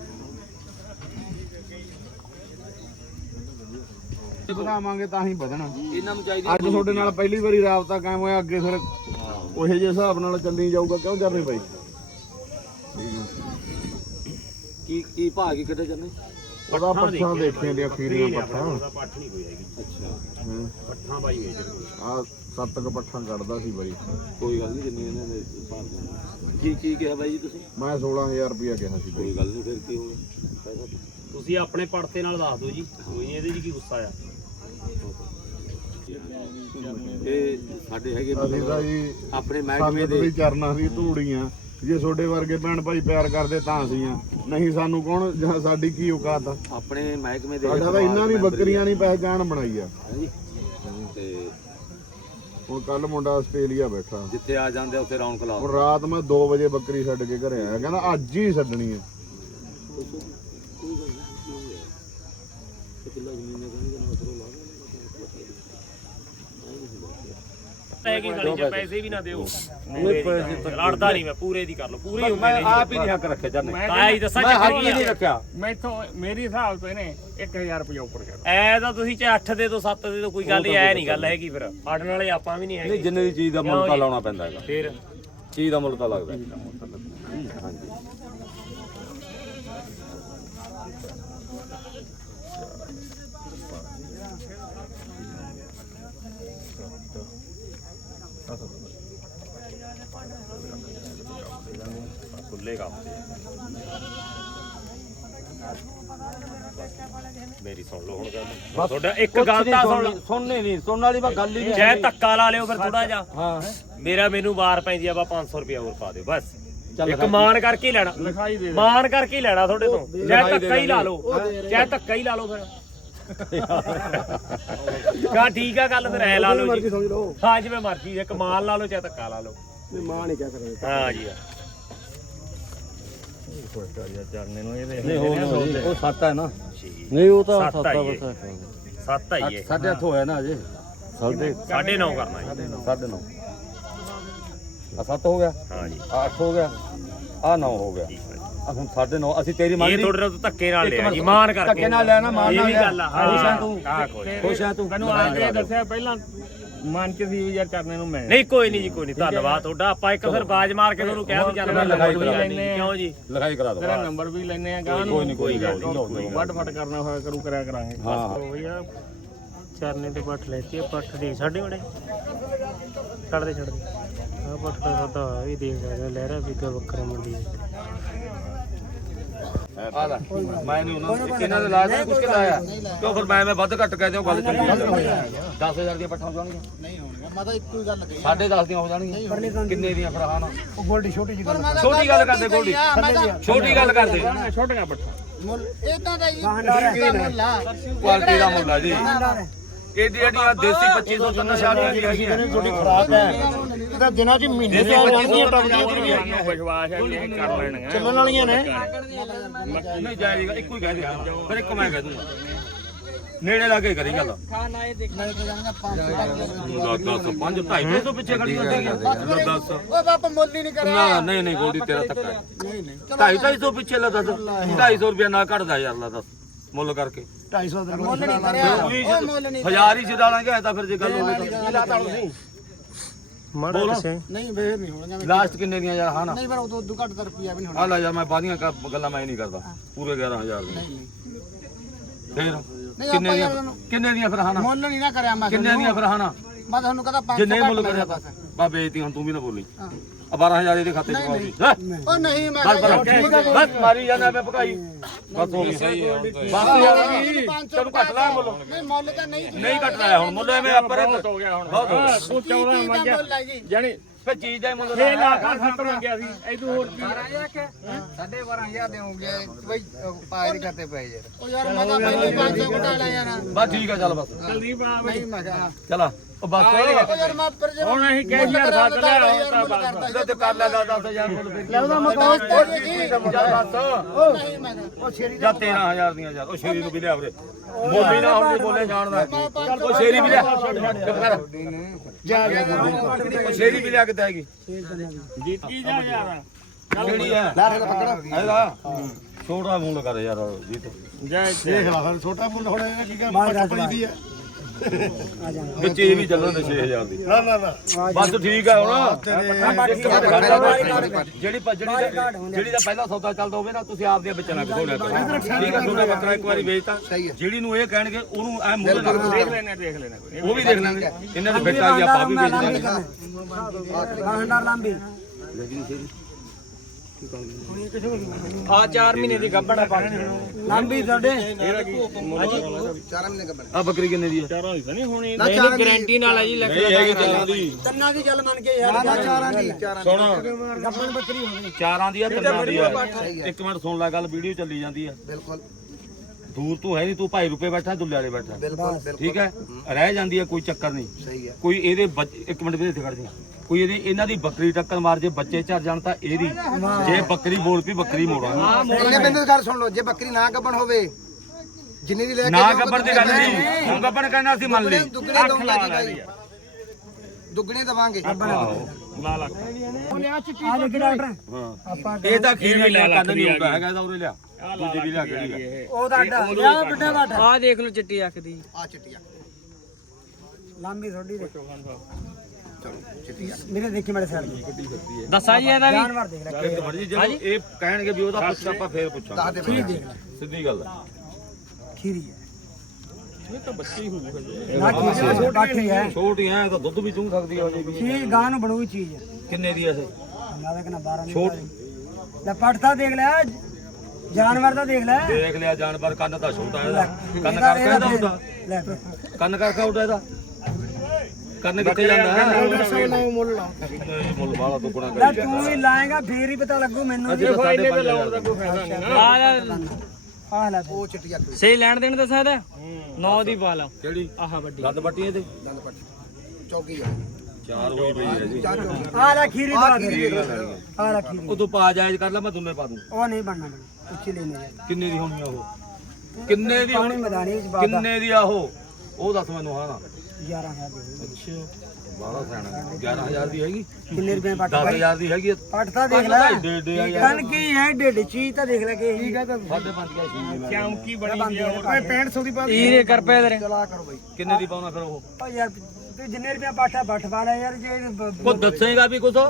ਇਹ ਵਧਾਵਾਂਗੇ ਤਾਂ ਹੀ ਵਧਣਾ ਇਹਨਾਂ ਨੂੰ ਚਾਹੀਦੀ ਅੱਜ ਤੁਹਾਡੇ ਨਾਲ ਪਹਿਲੀ ਵਾਰੀ ਰਾਬਤਾ ਕਾਇਮ ਹੋਇਆ ਅੱਗੇ ਫਿਰ ਉਹੇ ਜਿਹੇ ਹਿਸਾਬ ਨਾਲ ਚੱਲੀ ਜਾਊਗਾ ਕਿਉਂ ਜਰਨੇ ਬਾਈ ਕੀ ਕੀ ਭਾਅ ਕੀ ਕਿੱਥੇ ਜਾਂਦੇ ਉਹਦਾ ਪੱਠਾਂ ਦੇਖੀਆਂ ਦੀਆਂ ਖੀਰੀਆਂ ਪੱਠਾਂ ਪੱਠ ਨਹੀਂ ਕੋਈ ਹੈਗੀ ਅੱਛਾ ਹੂੰ ਪੱਠਾਂ ਬਾਈ ਵੇਚ ਰਹੇ ਆ ਸੱਤ ਕ ਪੱਠਾਂ ਕੱਢਦਾ ਸੀ ਬਾਈ ਕੋਈ ਗੱਲ ਨਹੀਂ ਜਿੰਨੀ ਇਹਨਾਂ ਦੇ ਹਿਸਾਬ ਨਾਲ ਕੀ ਕੀ ਕਿਹਾ ਬਾਈ ਜੀ ਤੁਸੀਂ ਮੈਂ ਸੋਲਾਂ ਹਜ਼ਾਰ ਰੁਪਇਆ ਕਿਹਾ ਸੀ ਬਾਈ ਕੋਈ ਗੱਲ ਨਹੀਂ ਫਿਰ ਕੀ ਹੋ ਗਿਆ ਤੁਸੀਂ ਆਪਣੇ ਪੜਤੇ ਨਾਲ ਦੱਸ ਦਿਓ ਜੀ ਕੋਈ ਨਹੀਂ ਇਹਦੇ 'ਚ ਕੀ ਗੁੱਸਾ ਆ ਇਹ ਸਾਡੇ ਹੈਗੇ ਅਸੀਂ ਤਾਂ ਜੀ ਆਪਣੇ ਮਹਿਕਮੇ ਸੰਗਤ ਦੀ ਚਰਨਾਂ ਦੀ ਧੂੜੀਆਂ ਜੇ ਤੁਹਾਡੇ ਵਰਗੇ ਭੈਣ ਭਾਈ ਪਿਆਰ ਕਰਦੇ ਤਾਂ ਅਸੀਂ ਆ ਨਹੀਂ ਸਾਨੂੰ ਕੌਣ ਜਾਂ ਸਾਡੀ ਕੀ ਔਕਾਤ ਆ ਆਪਣੇ ਮਹਿਕਮੇ ਦੇ ਸਾਡਾ ਤਾਂ ਇਹਨਾਂ ਦੀ ਬੱਕਰੀਆਂ ਨਹੀਂ ਪਹਿਚਾਣ ਬਣਾਈ ਆ ਤੇ ਹੁਣ ਕੱਲ ਮੁੰਡਾ ਆਸਟ੍ਰੇਲੀਆ ਬੈਠਾ ਜਿੱਥੇ ਆ ਜਾਂਦੇ ਉੱਥੇ ਰੌਣਕ ਲਾਓ ਹੁਣ ਰਾਤ ਮੈਂ ਦੋ ਵਜੇ ਬੱਕਰੀ ਛੱਡ ਕੇ ਘਰੇ ਆਇਆ ਕਹਿੰਦਾ ਅੱਜ ਹੀ ਛੱਡਣੀ ਹੈ ਪੈਸੇ ਗਾਲੀ ਚ ਪੈਸੇ ਵੀ ਨਾ ਦਿਓ ਲੜਦਾ ਨਹੀਂ ਮੈਂ ਪੂਰੇ ਦੀ ਕਰ ਲਓ ਪੂਰੇ ਹੁੰਦੇ ਮੈਂ ਨੇ ਆਪ ਹੀ ਨਹੀਂ ਹੱਕ ਰੱਖਿਆ ਜਰਨੇ ਤਾਂ ਹੀ ਦੱਸਾਂ ਮੈਂ ਹੱਕ ਚੱਕਰ ਹੀ ਨਹੀਂ ਕੀ ਆ ਰੱਖਿਆ ਮੈਥੋਂ ਮੇਰੀ ਹਿਸਾਬ ਤੋਂ ਇਹਨੇ ਇੱਕ ਹਜ਼ਾਰ ਰੁਪਏ ਉੱਪਰ ਕਰ ਐ ਤਾਂ ਤੁਸੀਂ ਚਾਹੇ ਅੱਠ ਦੇ ਤੋਂ ਸੱਤ ਦੇ ਤੋਂ ਕੋਈ ਗੱਲ ਹੀ ਐ ਨਹੀਂ ਗੱਲ ਹੈਗੀ ਫਿਰ ਆੜਨ ਵਾਲੇ ਆਪਾਂ ਵੀ ਨਹੀਂ ਹੈਗੇ ਨਹੀਂ ਜਿੰਨੇ ਦੀ ਚੀਜ਼ ਦਾ ਮੁੱਲ ਤਾਂ ਲਾਉਣਾ ਪੈਂਦਾ ਹੈਗਾ ਫਿਰ ਚੀਜ਼ ਦਾ ਮੁੱਲ ਤਾਂ ਲੱਗਦਾ ਹਾਂਜੀ ਖੁੱਲੇ ਕੰਮ ਮੇਰੀ ਸੁਣ ਲਓ ਹੁਣ ਗੱਲ ਤੁਹਾਡਾ ਇੱਕ ਗੱਲ ਤਾਂ ਸੁਣ ਸੁਣਨੇ ਨਹੀਂ ਸੁਣਨ ਵਾਲੀ ਬਾ ਗੱਲ ਹੀ ਨਹੀਂ ਚਾਹੇ ਧੱਕਾ ਲਾ ਲਿਓ ਫਿਰ ਥੋੜਾ ਜਿਹਾ ਹਾਂ ਮੇਰਾ ਮੈਨੂੰ ਵਾਰ ਪੈਂਦੀ ਆ ਬਾ ਪੰਜ ਸੌ ਰੁਪਏ ਹੋਰ ਪਾ ਦਿਓ ਬਸ ਚੱਲ ਇੱਕ ਮਾਨ ਕਰਕੇ ਹੀ ਲੈਣਾ ਲਿਖਾਈ ਦੇ ਮਾਨ ਕਰਕੇ ਹੀ ਲੈਣਾ ਤੁਹਾਡੇ ਤੋਂ ਚਾਹੇ ਧੱਕਾ ਹੀ ਲਾ ਲਓ ਚਾਹੇ ਧੱਕਾ ਹੀ ਲਾ ਲਓ ਫਿਰ ਕਾ ਠੀਕ ਆ ਗੱਲ ਫਿਰ ਐ ਲਾ ਲਓ ਜੀ ਹਾਂ ਜਿਵੇਂ ਮਰਜ਼ੀ ਇੱਕ ਮਾਨ ਲਾ ਲਓ ਚਾਹੇ ਧੱਕਾ ਲਾ ਲਓ ਮਾਂ ਨਹੀਂ ਕਿਆ ਕਰੇ ਹਾਂ ਜੀ ਨਹੀਂ ਉਹ ਸੱਤ ਹੈ ਨਾ ਨਹੀਂ ਉਹ ਤਾਂ ਸੱਤ ਆਈ ਹੈ ਸੱਤ ਆਈ ਹੈ ਸਾਡੇ ਹੱਥ ਹੋਇਆ ਨਾ ਅਜੇ ਸਾਡੇ ਸਾਢੇ ਨੌ ਕਰਨਾ ਜੀ ਸਾਢੇ ਨੌ ਆ ਸੱਤ ਹੋ ਗਿਆ ਹਾਂ ਜੀ ਆ ਅੱਠ ਹੋ ਗਿਆ ਆ ਨੌ ਹੋ ਗਿਆ ਆ ਹੁਣ ਸਾਢੇ ਨੌ ਅਸੀਂ ਤੇਰੀ ਮੰਨ ਇਹ ਲਈ ਤੁਹਾਡੇ ਨਾਲ ਧੱਕੇ ਨਾਲ ਲਿਆ ਜੀ ਮਾਨ ਕਰਕੇ ਧੱਕੇ ਨਾਲ ਲੈਣਾ ਮਾਨ ਇਹ ਨਾਲ ਵੀ ਗੱਲ ਆ ਖੁਸ਼ ਆ ਤੂੰ ਹਾਂ ਕੋਈ ਖੁਸ਼ ਆ ਤੂੰ ਮੈਨੂੰ ਆ ਕੇ ਦੱਸਿਆ ਪਹਿਲਾਂ ਮਨ ਚ ਸੀ ਯਾਰ ਕਰਨੇ ਨੂੰ ਮੈਂ ਨਹੀਂ ਕੋਈ ਨਹੀਂ ਜੀ ਕੋਈ ਨਹੀਂ ਧੰਨਵਾਦ ਤੁਹਾਡਾ ਆਪਾਂ ਇੱਕ ਫਿਰ ਬਾਜ ਮਾਰ ਕੇ ਤੁਹਾਨੂੰ ਕਿਹਾ ਵੀ ਚੱਲ ਮੈਂ ਲਿਖਾਈ ਵੀ ਕਰਾ ਲੈਣੇ ਕਿਉਂ ਜੀ ਲਿਖਾਈ ਕਰਾ ਦੋ ਤੇਰਾ ਨੰਬਰ ਵੀ ਲੈਣੇ ਆ ਗਾਂ ਨੂੰ ਕੋਈ ਨਹੀਂ ਕੋਈ ਗੱਲ ਨਹੀਂ ਵੱਡ ਫਟ ਕਰਨਾ ਹੋਇਆ ਕਰੂ ਕਰਿਆ ਕਰਾਂਗੇ ਹਾਂ ਉਹ ਯਾਰ ਚਰਨੇ ਤੇ ਪੱਠ ਲੈਤੀ ਆ ਪੱਠ ਦੇ ਸਾਡੇ ਬੜੇ ਛੱਡ ਦੇ ਛੱਡ ਦੇ ਆ ਪੱਠ ਦਾ ਸੌਦਾ ਵੀ ਦੇਖ ਸਕਦਾ ਲਹਿਰਾ ਵਿਗਾ ਬੱਕਰਾ ਮੰਡੀ ਆ ਲੈ ਮੈਂ ਨਹੀਂ ਉਹਨਾਂ ਨੂੰ ਇਹਨਾਂ ਦੇ ਲਾਜ ਨਹੀਂ ਕੁਝ ਲਾਇਆ ਕਿਉਂ ਫਿਰ ਮੈਂ ਮੈਂ ਵੱਧ ਘੱਟ ਕਹਿ ਦਿਓ ਗੱਲ ਚੰਗੀ ਦਸ ਹਜ਼ਾਰ ਦੀਆਂ ਪੱਠਾਂ ਹੋ ਜਾਣਗੀਆਂ ਨਹੀਂ ਹੋਣਗਾ ਮੈਂ ਤਾਂ ਇੱਕੋ ਹੀ ਗੱਲ ਕਹੀ ਸਾਢੇ ਦਸ ਦੀਆਂ ਹੋ ਜਾਣਗੀਆਂ ਕਿੰਨੇ ਦੀਆਂ ਫਿਰ ਹਾਂ ਉਹ ਗੋਲਡੀ ਛੋਟੀ ਜਿਹੀ ਗੱਲ ਛੋਟੀ ਗੱਲ ਕਰਦੇ ਗੋਲਡੀ ਛੋਟੀ ਗੱਲ ਕਰਦੇ ਛੋਟੀਆਂ ਪੱਠਾ ਮੁੱਲ ਇਦਾਂ ਦਾ ਹੀ ਮੁੱਲ ਆ ਕੁਆਲਿਟੀ ਦਾ ਮੁੱਲ ਆ ਜੀ ਇਹ ਜਿਹੜੀਆਂ ਦੇਸੀ ਪੱਚੀ ਸੌ ਤੋਂ ਨਸ਼ਾਨੀਆਂ ਦੀ ਹੈਗੀਆਂ ਥੋੜੀ ਖਰਾਬ ਹੈ ਇਹਦਾ ਦਿਨਾਂ ਚ ਮਹੀਨੇ ਦੇਸੀ ਪੱਚੀ ਸੌ ਤੋਂ ਮੈਨੂੰ ਵਿਸ਼ਵਾਸ ਹੈ ਵੀ ਇਹ ਕਰ ਲੈਣਗੇ ਚੱਲਣ ਵਾਲੀਆਂ ਨੇ ਨਹੀਂ ਜਾਏਗਾ ਇੱਕੋ ਹੀ ਕਹਿ ਦੇ ਫਿਰ ਇੱਕ ਮੈਂ ਕਹਿ ਦੂੰਗਾ ਨੇੜੇ ਲਾ ਕੇ ਕਰੀ ਗੱਲ ਦਸ ਪੰਜ ਢਾਈ ਸੌ ਪਿੱਛੇ ਖੜੀ ਹੁੰਦੀ ਹੈ ਦਸ ਓ ਬਾਪ ਮੁੱਲ ਹੀ ਨਹੀਂ ਕਰਿਆ ਨਾ ਨਹੀਂ ਨਹੀਂ ਗੋਲਡੀ ਤੇਰਾ ਧੱਕਾ ਨਹੀਂ ਨਹੀਂ ਢਾਈ ਢਾਈ ਸੌ ਪਿੱਛੇ ਲਾ ਦੱਸ ਢਾਈ ਸੌ ਰੁਪਇਆ ਨਾ ਘਟਦਾ ਯਾਰ ਲਾ ਦੱਸ ਮੁੱਲ ਕਰਕੇ ਢਾਈ ਸੌ ਦਾ ਮੁੱਲ ਨਹੀਂ ਕਰਿਆ ਉਹ ਮੁੱਲ ਨਹੀਂ ਹਜ਼ਾਰ ਹੀ ਛਡਾਲਾਂਗੇ ਤਾਂ ਫਿਰ ਜੇ ਗੱਲ ਹੋਵੇ ਤਾਂ ਲਾਤਾ ਤੁਸੀਂ ਮਾੜਾ ਕਿਸੇ ਨਹੀਂ ਵੇਰ ਨਹੀਂ ਹੋਣਗੇ ਲਾਸਟ ਕਿੰਨੇ ਦੀਆਂ ਯਾਰ ਹਾਂ ਨਾ ਨਹੀਂ ਪਰ ਉਦੋਂ ਉਦੋਂ ਘੱਟ ਤਾਂ ਰੁਪਿਆ ਵੀ ਨਹੀਂ ਹੋਣਾ ਆ ਲੈ ਯਾਰ ਮੈਂ ਬਾਦੀਆਂ ਗੱਲਾਂ ਮੈਂ ਨਹੀਂ ਕਰਦਾ ਪੂਰੇ ਗਿਆਰਾਂ ਹਜ਼ਾਰ ਦੀਆਂ ਫਿਰ ਨਹੀਂ ਕਿੰਨੇ ਆਪਾਂ ਦੀਆਂ ਯਾਰ ਕਿੰਨੇ ਦੀਆਂ ਫਿਰ ਹਾਂ ਨਾ ਮੁੱਲ ਨਹੀਂ ਨਾ ਕਰਿਆ ਮੈਂ ਕਿੰਨੇ ਦੀਆਂ ਫਿਰ ਹਾਂ ਨਾ ਮੈਂ ਤੁਹਾਨੂੰ ਕਹਦਾ ਪੰਜ ਜੇ ਸੌ ਨਹੀਂ ਘੱਟ ਮੁੱਲ ਲੈ ਕਰਿਆ ਬਸ ਬਾ ਬੇਇੱਜ਼ਤੀ ਹੁਣ ਤੂੰ ਵੀ ਨਾ ਬੋਲੀ ਹਾਂ ਆ ਬਾਰਾਂ ਹਜ਼ਾਰ ਇਹਦੇ ਖਾਤੇ ਚ ਪਾਓ ਜੀ ਉਹ ਨਹੀਂ ਮੈਂ ਬਸ ਕਿਹਾ ਬਸ ਬਸ ਮਾਰੀ ਜਾਂਦਾ ਮੈਂ ਭਕਾਈ ਬਸ ਹੋ ਗਿਆ ਬਸ ਯਾਰ ਤੈਨੂੰ ਘੱਟ ਲਾਇਆ ਮੁੱਲ ਨਹੀਂ ਮੁੱਲ ਤਾਂ ਨਹੀਂ ਨਹੀਂ ਘੱਟ ਲਾਇਆ ਹੁਣ ਮੁੱਲ ਐਵੇਂ ਆਪਰ ਹੋ ਗਿਆ ਹੁਣ ਬਹੁਤ ਹੋ ਗਿਆ ਤੂੰ ਚੌਦਾਂ ਮੰਗਿਆ ਮੁੱਲ ਹੈ ਜੀ ਜਾਨੀ ਫਿਰ ਚੀਜ਼ ਦਾ ਹੀ ਮੁੱਲ ਛੇ ਲੱਖ ਸੱਤ ਮੰਗਿਆ ਸੀ ਐਦੂ ਹੋਰ ਕੀ ਸਾਢੇ ਬਾਰਾਂ ਹਜ਼ਾਰ ਦੇਉਂਗੇ ਬਈ ਪਾਇਰ ਕਰਤੇ ਪਏ ਯਾਰ ਉਹ ਯਾਰ ਮੈਂ ਤਾਂ ਪਹਿਲੇ ਪੰਜ ਸੌ ਘਟਾ ਲਿਆ ਯਾਰ ਬਸ ਠੀਕ ਆ ਚੱਲ ਬਸ ਕੁਲਦੀਪ ਆ ਬਈ ਨਹੀਂ ਮੈਂ ਕਿਹਾ ਚਲਾ ਉਹ ਬਸ ਉਹ ਯਾਰ ਮੈਂ ਪਰ ਜੇ ਹੁਣ ਅਸੀਂ ਕਹਿ ਯਾਰ ਸੱਦ ਲਿਆ ਹੁਣ ਤਾਂ ਬਸ ਇਹਦਾ ਤੇ ਕਰ ਲੈ ਦਸ ਹਜ਼ਾਰ ਮੁੱਲ ਫਿਰ ਲੈ ਉਹਦਾ ਮਕਾਨ ਚੱਲ ਬਸ ਨਹੀਂ ਮੈਂ ਕਿਹਾ ਉਹ ਸ਼ੇਰੀ ਜਾਂ ਤੇਰਾਂ ਹਜ਼ਾਰ ਦੀਆਂ ਯਾਰ ਉਹ ਸ਼ੇਰੀ ਨੂੰ ਵੀ ਲਿਆ ਵੀਰੇ ਬੋਲੀ ਨਾ ਹੁਣ ਨਹੀਂ ਬੋਲੇ ਜਾਣਦਾ ਉਹ ਸ਼ੇਰੀ ਵੀ ਲਿਆ ਚੁੱਪ ਕਰ ਜਾ ਉਹ ਸ਼ੇਰੀ ਵੀ ਲਿਆ ਕਿੱਥੇ ਹੈਗੀ ਜੀਤੀ ਜਾ ਯਾਰ ਕਿਹੜੀ ਹੈ ਲੈ ਰਿਹਾ ਪਕੜ ਹੈਗਾ ਛੋਟਾ ਮੁੱਲ ਕਰ ਯਾਰ ਜੀਤ ਜੈ ਦੇਖ ਲਾ ਫਿਰ ਛੋਟਾ ਮੁੱਲ ਹੁਣ ਇਹਨੇ ਕੀ ਕਰ ਮਾਰ ਪਈ ਦੀ ਹੈ ਵਿੱਚ ਇਹ ਵੀ ਚੱਲਣ ਦੇ ਛੇ ਹਜ਼ਾਰ ਦੀ ਨਾ ਨਾ ਨਾ ਬਸ ਠੀਕ ਹੈ ਹੁਣ ਜਿਹੜੀ ਪ- ਜਿਹੜੀ ਦਾ- ਜਿਹੜੀ ਦਾ ਪਹਿਲਾ ਸੌਦਾ ਚੱਲਦਾ ਹੋਵੇ ਨਾ ਤੁਸੀਂ ਆਪ ਦੀਆਂ ਵਿੱਚ ਨਾ ਘੋੜਿਆ ਕਰੋ ਠੀਕ ਹੈ ਤੁਹਾਡਾ ਬੱਕਰਾ ਇੱਕ ਵਾਰੀ ਵੇਚਤਾ ਜਿਹੜੀ ਨੂੰ ਇਹ ਕਹਿਣਗੇ ਉਹਨੂੰ ਐ ਮੂਹਰੇ ਲੱਗ ਦੇਖ ਲੈਣਾ ਦੇਖ ਲੈਣਾ ਕੋਈ ਉਹ ਵੀ ਦੇਖ ਲੈਣਗੇ ਇਹਨਾਂ ਦੇ ਬੇਟਾ ਵੀ ਆਪਾਂ ਵੀ ਵੇਚ ਦਾਂਗੇ ਹੰਡਾਰ ਲਾਂਬੀ ਆ ਚਾਰ ਮਹੀਨੇ ਦੀ ਗੱਭਣ ਲਾਂਬੀ ਤੁਹਾਡੇ ਆ ਬੱਕਰੀ ਕਿੰਨੇ ਦੀ ਹੈ ਚਾਰਾਂ ਦੀ ਤਾਂ ਨਹੀਂ ਹੋਣੀ ਨਹੀਂ ਗਾਰੰਟੀ ਨਾਲ ਹੈ ਜੀ ਲੱਖ ਨਹੀਂ ਹੈਗੀ ਚਾਰਾਂ ਦੀ ਤੰਨਾ ਦੀ ਗੱਲ ਮੰਨ ਕੇ ਯਾਰ ਚਾਰਾਂ ਦੀ ਸੁਣ ਗੱਬਣ ਬੱਕਰੀ ਹੋਣੀ ਚਾਰਾਂ ਦੀ ਆ ਤਿੰਨਾਂ ਦੀ ਆ ਇੱਕ ਮਿੰਟ ਸੁਣ ਲੈ ਗੱਲ ਵੀਡੀਓ ਚੱਲੀ ਜਾਂਦੀ ਆ ਬਿਲਕੁਲ ਦੂਰ ਤੂੰ ਹੈ ਨਹੀਂ ਤੂੰ ਭਾਈ ਰੁਪਏ ਬੈਠਾ ਦੁੱਲੇ ਵਾਲੇ ਬੈਠਾ ਬਿਲਕੁਲ ਠੀਕ ਹੈ ਰਹਿ ਜਾਂਦੀ ਹੈ ਕੋਈ ਚੱਕਰ ਨਹੀਂ ਸਹੀ ਹੈ ਕੋਈ ਇਹਦੇ ਬੱਚ- ਇੱਕ ਮਿੰਟ ਵੀਰੇ ਇੱਥੇ ਖੜ ਜਾ ਕੋਈ ਇਹਦੀ ਇਹਨਾਂ ਦੀ ਬੱਕਰੀ ਟੱਕਰ ਮਾਰ ਜੇ ਬੱਚੇ ਝੜ ਜਾਣ ਤਾਂ ਇਹਦੀ ਜੇ ਬੱਕਰੀ ਬੋਲ ਪਈ ਬੱਕਰੀ ਮੋੜਾਂਗੇ ਇਹਨੇ ਬਿੰਦੂ ਗੱਲ ਸੁਣ ਲਓ ਜੇ ਬੱਕਰੀ ਨਾ ਗੱਬਣ ਹੋਵੇ ਜਿੰਨੀ ਦੀ ਲੈ ਕੇ ਨਾ ਜਾਓ, ਗੱਬਰ ਦੀ ਗੱਲ ਨਹੀਂ ਹੁਣ ਗੱਬਰ ਕਹਿਣਾ ਅਸੀਂ ਮੰਨ ਲਈ ਦੁੱਗਣੇ ਦਊਂਗਾ ਜੀ ਬਾਈ ਦੁੱਗਣੇ ਦਵਾਂਗੇ ਲਾ ਲਾ ਆ ਦੇਖ ਡਾਕਟਰ ਹਾਂ ਇਹ ਤਾਂ ਖੀਰ ਲਿਆ ਕੰਨ ਨਹੀਂ ਹੁੰਦਾ ਹੈਗਾ ਇਹਦਾ ਉਰੇ ਲਿਆ ਦੂਜੀ ਵੀ ਲਿਆ ਕਿਹੜੀ ਆ ਉਹ ਦਾ ਅੱਡਾ ਲਿਆ ਵੱਡਾ ਵੱਡਾ ਆ ਦੇਖ ਲਓ ਚਿੱਟੀ ਅੱਖ ਦੀ ਆ ਚਿੱਟੀਆਂ ਲਾਂਬੀ ਥੋੜੀ ਦੇਖੋ ਮੇਰੇ ਦੇਖੀ ਮੇਰੇ ਸਾਈਡ ਦੱਸਾਂ ਜੀ ਇਹਦਾ ਵੀ ਜਾਨਵਰ ਦੇਖ ਲੈ ਇੱਕ ਮਰਜੀ ਜਦੋਂ ਇਹ ਕਹਿਣਗੇ ਵੀ ਉਹਦਾ ਪੁੱਛ ਆਪਾਂ ਫੇਰ ਪੁੱਛਾਂਗੇ ਦੱਸ ਦੇ ਬਈ ਸਿੱਧੀ ਗੱਲ ਹੈ ਖੀਰੀ ਹੈ ਇਹ ਤਾਂ ਬੱਚੇ ਹੀ ਹੋਊਗਾ ਨਾ ਖੀਰੀ ਬਾਠੀ ਹੈ ਛੋਟੀ ਐ ਤਾਂ ਦੁੱਧ ਵੀ ਚੁੰਗ ਸਕਦੀ ਆ ਜੀ ਵੀ ਕੀ ਗਾਂ ਨੂੰ ਬਣੂਈ ਚੀਜ਼ ਹੈ ਕਿੰਨੇ ਦੀ ਐ ਇਹ ਮੈਂ ਤਾਂ ਕਹਿੰਦਾ ਬਾਰਾਂ ਛੋਟ ਲੈ ਪੱਟਦਾ ਦੇਖ ਲੈ ਜਾਨਵਰ ਦਾ ਦੇਖ ਲੈ ਦੇਖ ਲਿਆ ਜਾਨਵਰ ਕੰਨ ਤਾਂ ਛੋਟਾ ਇਹਦਾ ਕੰਨ ਇਹਦਾ- ਕਰਕੇ ਇਹਦਾ ਇਹਦਾ ਹੁੰਦਾ ਲੈ ਕੰਨ ਕਰਕੇ ਉੱਡਾ ਇਹਦਾ ਕੰਨ ਕਿੱਥੇ ਜਾਂਦਾ ਹੈ ਮੁੱਲ ਲਾ ਮੁੱਲ ਬਾਲਾ ਦੁੱਗਣਾ ਲੈ ਕਰੀ ਤੂੰ ਹੀ ਲਾਏਗਾ ਫੇਰ ਹੀ ਪਤਾ ਲੱਗੂ ਮੈਨੂੰ ਅਸੀਂ ਤਾਂ ਸਾਡੇ ਪੰਜ ਹਜ਼ਾਰ ਦਾ ਕੋਈ ਫਾਇਦਾ ਨਹੀਂ ਆ ਆ ਲੈ ਉਹ ਚਿੱਟੀ ਅੱਖ ਸੇ ਲੈਣ ਦੇਣ ਦੱਸਾਂ ਇਹਦਾ ਨੌ ਦੀ ਪਾ ਲਾ ਕਿਹੜੀ ਆਹ ਵੱਡੀ ਲੱਦ ਬੱਟੀਆਂ ਤੇ ਦੰਦ ਪੱਟੀ ਚੌਕੀ ਆ ਚਾਰ ਹੋਈ ਪਈ ਹੈ ਜੀ ਚਾਰ ਚੌਕੀ ਆ ਲੈ ਖੀਰੀ ਦਵਾ ਦੇ ਇਹ ਗੱਲ ਵਾਲੀ ਹੈ। ਆ ਲੈ ਖੀਰੀ ਉਹ ਤੂੰ ਪਾ ਜਾਇਜ਼ ਕਰ ਲੈ ਮੈਂ ਦੁੰਨੇ ਪਾ ਦੂੰ ਉਹ ਨਹੀਂ ਬਣਨਾ ਬਣਾ ਉੱਚੀ ਲੈਣੇ ਜਾ ਕਿੰਨੇ ਦੀ ਹੋਣੀ ਆ ਉਹ ਕਿੰਨੇ ਦੀ ਪਾਣੀ ਹੋਣੀ ਮੈਦਾਨੀ ਵਿੱਚ ਬਾਬਾ ਕਿੰਨੇ ਦੀ ਆ ਉਹ ਉਹ ਦੱਸ ਮੈਨੂੰ ਹਾਂ ਨਾ ਗਿਆਰਾਂ ਹਜ਼ਾਰ ਦੀ ਅੱਛਾ ਬਾਲਾ ਸਿਆਣਾ ਗਿਆਰਾਂ ਹਜ਼ਾਰ ਦੀ ਹੈਗੀ ਕਿੰਨੇ ਰੁਪਏ ਪੱਟ ਦਸ ਹਜ਼ਾਰ ਦੀ ਹੈਗੀ ਪੱਟ ਤਾਂ ਦੇਖ ਲੈ ਡੇ ਡੇ ਹਜ਼ਾਰ ਕਣ ਕੀ ਹੈ ਡੇਢ ਚੀਜ਼ ਤਾਂ ਦੇਖ ਲੈ ਕਿ ਠੀਕ ਹੈ ਤਾਂ ਸਾਡੇ ਪੰਜ ਗਿਆ ਸੀ ਕਿਉਂ ਕੀ ਬਣੀ ਬੰਦੀ ਹੈ ਪੈਂਹਠ ਸੌ ਦੀ ਪਾ ਈਰੇ ਕਰ ਪਏ ਤੇਰੇ ਚਲਾ ਕਰੋ ਬਾਈ ਕਿੰਨੇ ਦੀ ਪਾਉਣਾ ਫਿਰ ਉਹ ਉਹ ਯਾਰ ਤੂੰ ਜਿੰਨੇ ਰੁਪਏ ਪਾਠਾ ਪੱਟ ਪਾ ਲੈ ਯਾਰ ਜੇ ਬ- ਉਹ ਦੱਸੇਗਾ ਵੀ ਕੁਛ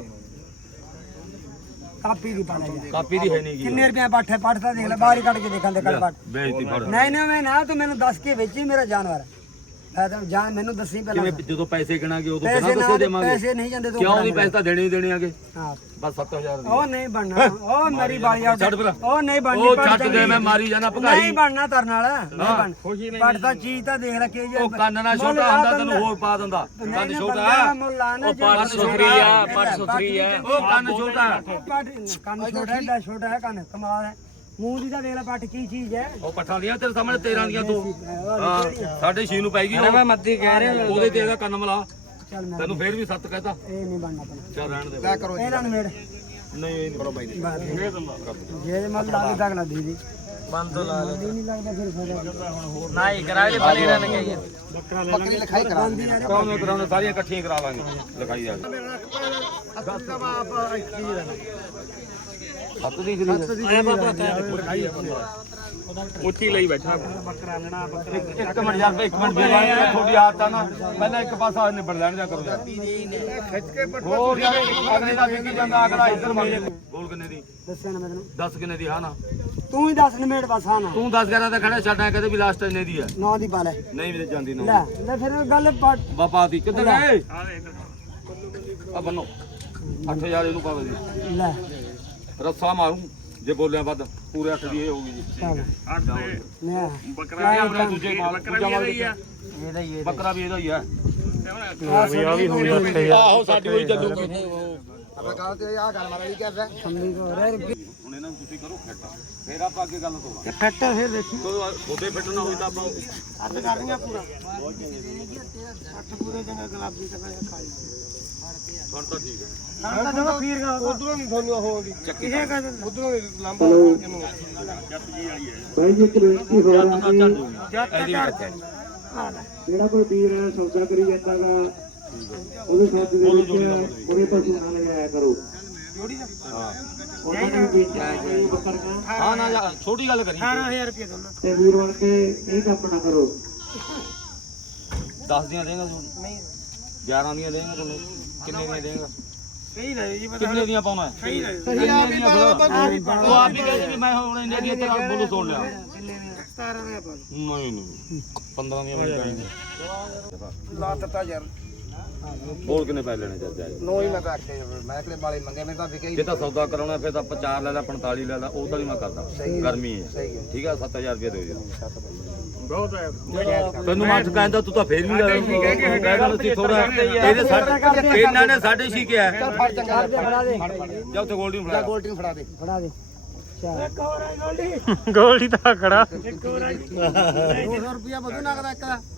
ਕਾਪੀ ਦੀ ਪਾਣਾ ਯਾਰ ਕਾਪੀ ਦੀ ਹੈ ਨਹੀਂ ਕਿੰਨੇ ਰੁਪਏ ਪਾਠਾ ਪੱਟ ਤਾਂ ਦੇਖ ਲੈ ਬਾਹਰ ਹੀ ਕੱਢ ਕੇ ਦੇਖਾਂ ਤੇ ਕੱਢ ਪੱਟ ਬੇਇੱਜ਼ਤੀ ਫੜ ਨਹੀਂ ਨਹੀਂ ਮੈਂ ਨਾ ਤੂੰ ਮੈਨੂੰ ਦੱਸ ਕੇ ਵੇਚੀ ਮੇਰਾ ਜਾਨਵਰ ਹੈ ਤਾਂ ਜਾਨ ਮੈਨੂੰ ਦੱਸੀ ਪਹਿਲਾਂ ਕਿਵੇਂ ਜਦੋਂ ਪੈਸੇ ਗਿਣਾਂਗੇ ਉਦੋਂ ਪੈਸੇ ਬਿਨਾਂ ਦੱਸੇ ਨਾ ਦੇਵਾਂਗੇ ਪੈਸੇ ਨਹੀਂ ਜਾਂਦੇ ਤੂੰ ਕਿਉਂ ਨਹੀਂ ਪੈਸੇ ਤਾਂ ਦੇਣੇ ਹੀ ਦੇਣੇ ਆਗੇ ਹਾਂ ਬਸ ਸੱਤ ਹਜ਼ਾਰ ਦੀ ਉਹ ਨਹੀਂ ਬਣਨਾ ਉਹ ਮੇਰੀ ਬਾਲੀ ਆ ਛੱਡ ਫਿਰ। ਉਹ ਨਹੀਂ ਬਣਨੀ ਉਹ ਪੱਟ ਛੱਡ ਦੇ ਚੰਗੀ। ਮੈਂ ਮਾਰੀ ਜਾਣਾ ਨਹੀਂ ਭਗਾਈ ਬਣਨਾ ਤਰ ਨਾਲ ਨਹੀਂ ਬਣ ਪੱਟ ਤਾਂ ਚੀਜ਼ ਤਾਂ ਦੇਖ ਲੈ ਕਿ ਉਹ ਕੰਨ ਨਾਲ ਛੋਟਾ ਹੁੰਦਾ ਤੈਨੂੰ ਹੋਰ ਪਾ ਦਿੰਦਾ ਕੰਨ ਛੋਟਾ ਉਹ ਪੱਟ ਸੁਥਰੀ ਆ ਪੱਟ ਸੁਥਰੀ ਆ ਉਹ ਕੰਨ ਛੋਟਾ ਪੱਟ ਕੰਨ ਛੋਟਾ ਹੈ ਏਡਾ ਛੋਟਾ ਹੈ ਕੰਨ ਕਮਾਲ ਹੈ ਮੂੰਹ ਦੀ ਤਾਂ ਦੇਖ ਲੈ ਪੱਟ ਕੀ ਚੀਜ਼ ਹੈ ਉਹ ਪੱਠਾਂ ਦੀਆਂ ਤੇਰੇ ਸਾਹਮਣੇ ਤੇਰਾਂ ਦੀਆਂ ਦੋ ਹਾਂ ਸਾਡੇ ਛੇ ਨੂੰ ਪੈ ਗਈ ਮੈਂ ਮੱਦੀ ਕਹਿ ਰਿਹਾ ਉਹਦੇ ਤੇ ਇਹਦਾ ਕੰਨ ਮਿਲਾ ਚੱਲ ਮੈਂ ਤੈਨੂੰ ਫੇਰ ਵੀ ਸੱਤ ਕਹਤਾ ਇਹ ਨਹੀਂ ਬਣਨਾ ਪੈਣਾ ਚੱਲ ਰਹਿਣ ਦੇ ਲੈ ਕਰੋ ਜੀ ਇਹਨਾਂ ਨੂੰ ਮੇੜ ਨਹੀਂ ਇਹ ਨਹੀਂ ਕਰੋ ਬਾਈ ਜੇ ਮਨ ਲਾ ਦੇ ਤੱਕ ਦੀਦੀ ਬੰਦ ਤੋਂ ਲਾ ਲੈ ਨਹੀਂ ਲੱਗਦਾ ਫਿਰ ਫਾਇਦਾ ਨਾ ਹੀ ਕਰਾ ਜੇ ਪਲੇ ਰਨ ਕਹੀਏ ਬੱਕਰੀ ਲਿਖਾਈ ਕਰਾ ਦਿੰਦੇ ਕਰਾਉਣੇ ਕਰਾਉਣੇ ਸਾਰੀਆਂ ਇਕੱਠੀਆਂ ਕਰਾ ਲਾਂਗੇ ਲਿਖਾਈ ਜਾ ਸੱਤ ਦੀ ਗਰੀ ਆਇਆ ਬਾਬਾ ਉੱਚੀ ਲਈ ਬੈਠਾ ਇੱਕ ਮਿੰਟ ਯਾਰ ਇੱਕ ਮਿੰਟ ਬੇਵਾਈ ਤੁਹਾਡੀ ਆਦਤ ਆ ਨਾ ਪਹਿਲਾਂ ਇੱਕ ਪਾਸਾ ਨਿਬੜ ਲੈਣ ਜਾ ਕਰੋ ਯਾਰ ਖਿੱਚ ਕੇ ਪੱਠੋ ਯਾਰ ਅਗਲੇ ਦਾ ਵਿਕੀ ਜਾਂਦਾ ਅਗਲਾ ਇੱਧਰ ਮਾਰੇ ਬੋਲ ਕਿੰਨੇ ਦੀ ਦੱਸਿਆ ਨਾ ਮੈਂ ਤੈਨੂੰ ਦਸ ਕਿੰਨੇ ਦੀ ਹਾਂ ਨਾ ਤੂੰ ਹੀ ਦੱਸ ਨਿਮੇੜ ਬਸ ਹਾਂ ਨਾ ਤੂੰ ਦਸ ਗਿਆਰਾਂ ਦਾ ਖੜਾ ਛੱਡਾਂ ਕਦੇ ਵੀ ਲਾਸਟ ਇੰਨੇ ਦੀ ਹੈ ਨੌ ਦੀ ਪਾ ਲੈ ਨਹੀਂ ਵੀ ਜਾਂਦੀ ਨਾ ਲੈ ਲੈ ਫਿਰ ਗੱਲ ਪੱਟ ਬਾਪਾ ਦੀ ਕਿੱਧਰ ਗਏ ਆ ਬੰਨੋ ਅੱਠ ਹਜ਼ਾਰ ਇਹਨੂੰ ਪਾ ਦੇ ਲੈ ਰੱਸਾ ਮਾਰੂ ਜੇ ਬੋਲਿਆ ਵੱਧ ਪੂਰੇ ਅੱਠ ਦੀ ਇਹ ਹੋਊਗੀ ਜੀ ਚੱਲ ਲੈ ਬੱਕਰਾ ਆਪਣੇ ਦੂਜੇ ਮਾਲ ਦੂਜਾ ਮਾਲ ਇਹਦਾ ਹੀ ਬੱਕਰਾ ਵੀ ਇਹਦਾ ਹੀ ਹੈ ਆ ਵੀ ਹੋ ਗਿਆ ਅੱਠ ਹਜ਼ਾਰ ਆਹੋ ਸਾਡੀ ਹੋਈ ਚੱਲੂਗੀ ਆਪਾਂ ਗੱਲ ਤੇ ਆ ਗੱਲ ਮਾਰੀ ਕਹਿੰਦਾ ਸੰਮੀ ਕੋ ਰਹਿ ਹੁਣ ਇਹਨਾਂ ਨੂੰ ਤੁਸੀਂ ਕਰੋ ਫਿੱਟ ਫੇਰ ਆਪਾਂ ਅੱਗੇ ਗੱਲ ਤੋੜਾਂਗੇ ਫੱਟ ਫਿਰ ਦੇਖੀ ਕਦੋਂ ਉਹਦੇ ਫਿੱਟ ਨਾ ਹੋਈ ਤਾਂ ਆਪਾਂ ਅੱਧ ਕਰਨੀਆਂ ਪੂਰਾ ਅੱਠ ਪੂਰੇ ਜਗ੍ਹਾ ਗੁਲਾਬੀ ਤੱਕ ਖਾਈ ਹੁਣ ਤਾਂ ਠੀਕ ਹੈ ਹਾਂ ਤਾਂ ਜਦੋਂ ਫੀਰ ਗਾ ਉਧਰੋਂ ਨਹੀਂ ਤੁਹਾਨੂੰ ਹੋਗੀ ਇਹ ਕਹਿੰਦੇ ਉਧਰੋਂ ਲੰਬਾ ਕਿਨੂੰ ਭਾਈ ਜੀ ਇੱਕ ਬੇਨਤੀ ਹੋ ਜੱਟ ਤਾਂ ਰਹੀ ਚੱਲ ਹੈ ਜੂਗੀ ਇਹਦੀ ਵੀ ਰੱਖਿਆ ਜਿਹੜਾ ਕੋਈ ਵੀਰ ਸੌਦਾ ਕਰੀ ਜਾਂਦਾਗਾ ਉਹਦੇ ਸਾਥ ਦੇ ਵਿੱਚ ਉਹਦੇ ਪਸ਼ੂ ਨਾ ਲਗਾਇਆ ਕਰੋ ਜੋੜੀ ਦਾ ਹਾਂ ਉਹਨਾਂ ਨੂੰ ਵੀ ਚਾਹੀਏ ਬੱਕਰੀਆਂ ਹਾਂ ਨਾ ਯਾਰ, ਛੋਟੀ ਗੱਲ ਕਰੀ ਅਠਾਰਾਂ ਹਜ਼ਾਰ ਰੁਪਏ ਦੋਨਾਂ ਤੇ ਵੀਰ ਬਣ ਕੇ ਇਹ ਕੰਮ ਨਾ ਕਰੋ ਦਸ ਦੀਆਂ ਦੇਗਾ ਤੂੰ ਗਿਆਰਾਂ ਦੀਆਂ ਦੇਗਾ ਤੂੰ ਕਿੰਨੇ ਦੀਆਂ ਦੇਗਾ ਸਹੀ ਰਹੇ ਜੀ ਕਿੰਨੇ ਦੀਆਂ ਪਾਉਣਾ ਹੈ? ਸਹੀ ਰਹੇ ਸਹੀ ਆਪ ਹੀ ਪਾਓ ਤੂੰ ਆਪ ਹੀ ਕਹਿੰਦੇ ਵੀ ਮੈਂ ਹੁਣ ਇੰਨੇ ਦੀਆਂ ਤੇਰਾ ਬੋਲੂ ਸੁਣ ਲਿਆ ਸਤਾਰਾਂ ਦੇ ਪਾ ਨਹੀਂ ਨਹੀਂ ਪੰਦਰਾਂ ਦੀਆਂ ਮਿਲ ਜਾਣਗੀਆਂ ਲਾ ਦਿੱਤਾ ਯਾਰ ਹੋਰ ਕਿੰਨੇ ਪੈਸੇ ਲੈਣੇ ਚਾਹੀਦੇ ਆ ਨੋ ਹੀ ਮੈਂ ਕਰਕੇ ਮੈਂ ਕਿਹੜੇ ਵਾਲੇ ਮੰਗੇ ਮੈਂ ਤਾਂ ਵਿਕੇ ਹੀ ਜੇ ਤਾਂ ਸੌਦਾ ਕਰਾਉਣਾ ਫਿਰ ਤਾਂ ਚਾਰ ਲੈ ਲੈ ਪੰਤਾਲੀ ਲੈ ਲੈ ਉਹ ਤਾਂ ਨਹੀਂ ਮੈਂ ਕਰਦਾ ਗਰਮੀ ਹੈ ਠੀਕ ਆ ਸੱਤ ਹਜ਼ਾਰ ਰੁਪਏ ਦਿਓ ਜੀ ਬਹੁਤ ਹੈ ਤੈਨੂੰ ਮੈਂ ਅੱਜ ਕਹਿੰਦਾ ਤੂੰ ਤਾਂ ਫੇਰ ਵੀ ਕਹਿੰਦਾ ਸੀ ਥੋੜਾ ਇਹਦੇ ਸਾਡੇ ਇਹਨਾਂ ਨੇ ਸਾਡੇ ਛੀ ਕਿਹਾ ਫੜ ਚੰਗਾ ਫੜਾ ਦੇ ਜਾ ਉੱਥੇ ਗੋਲਡੀ ਨੂੰ ਫੜਾ ਗੋਲਟੀ ਨੂੰ ਫੜਾ ਦੇ ਫੜਾ ਦੇ ਗੋਲਡੀ ਤਾਂ ਖੜਾ ਦੋ ਸੌ ਰੁਪਿਆ ਵਧੂ ਨਗਦਾ ਇੱਕ ਦਾ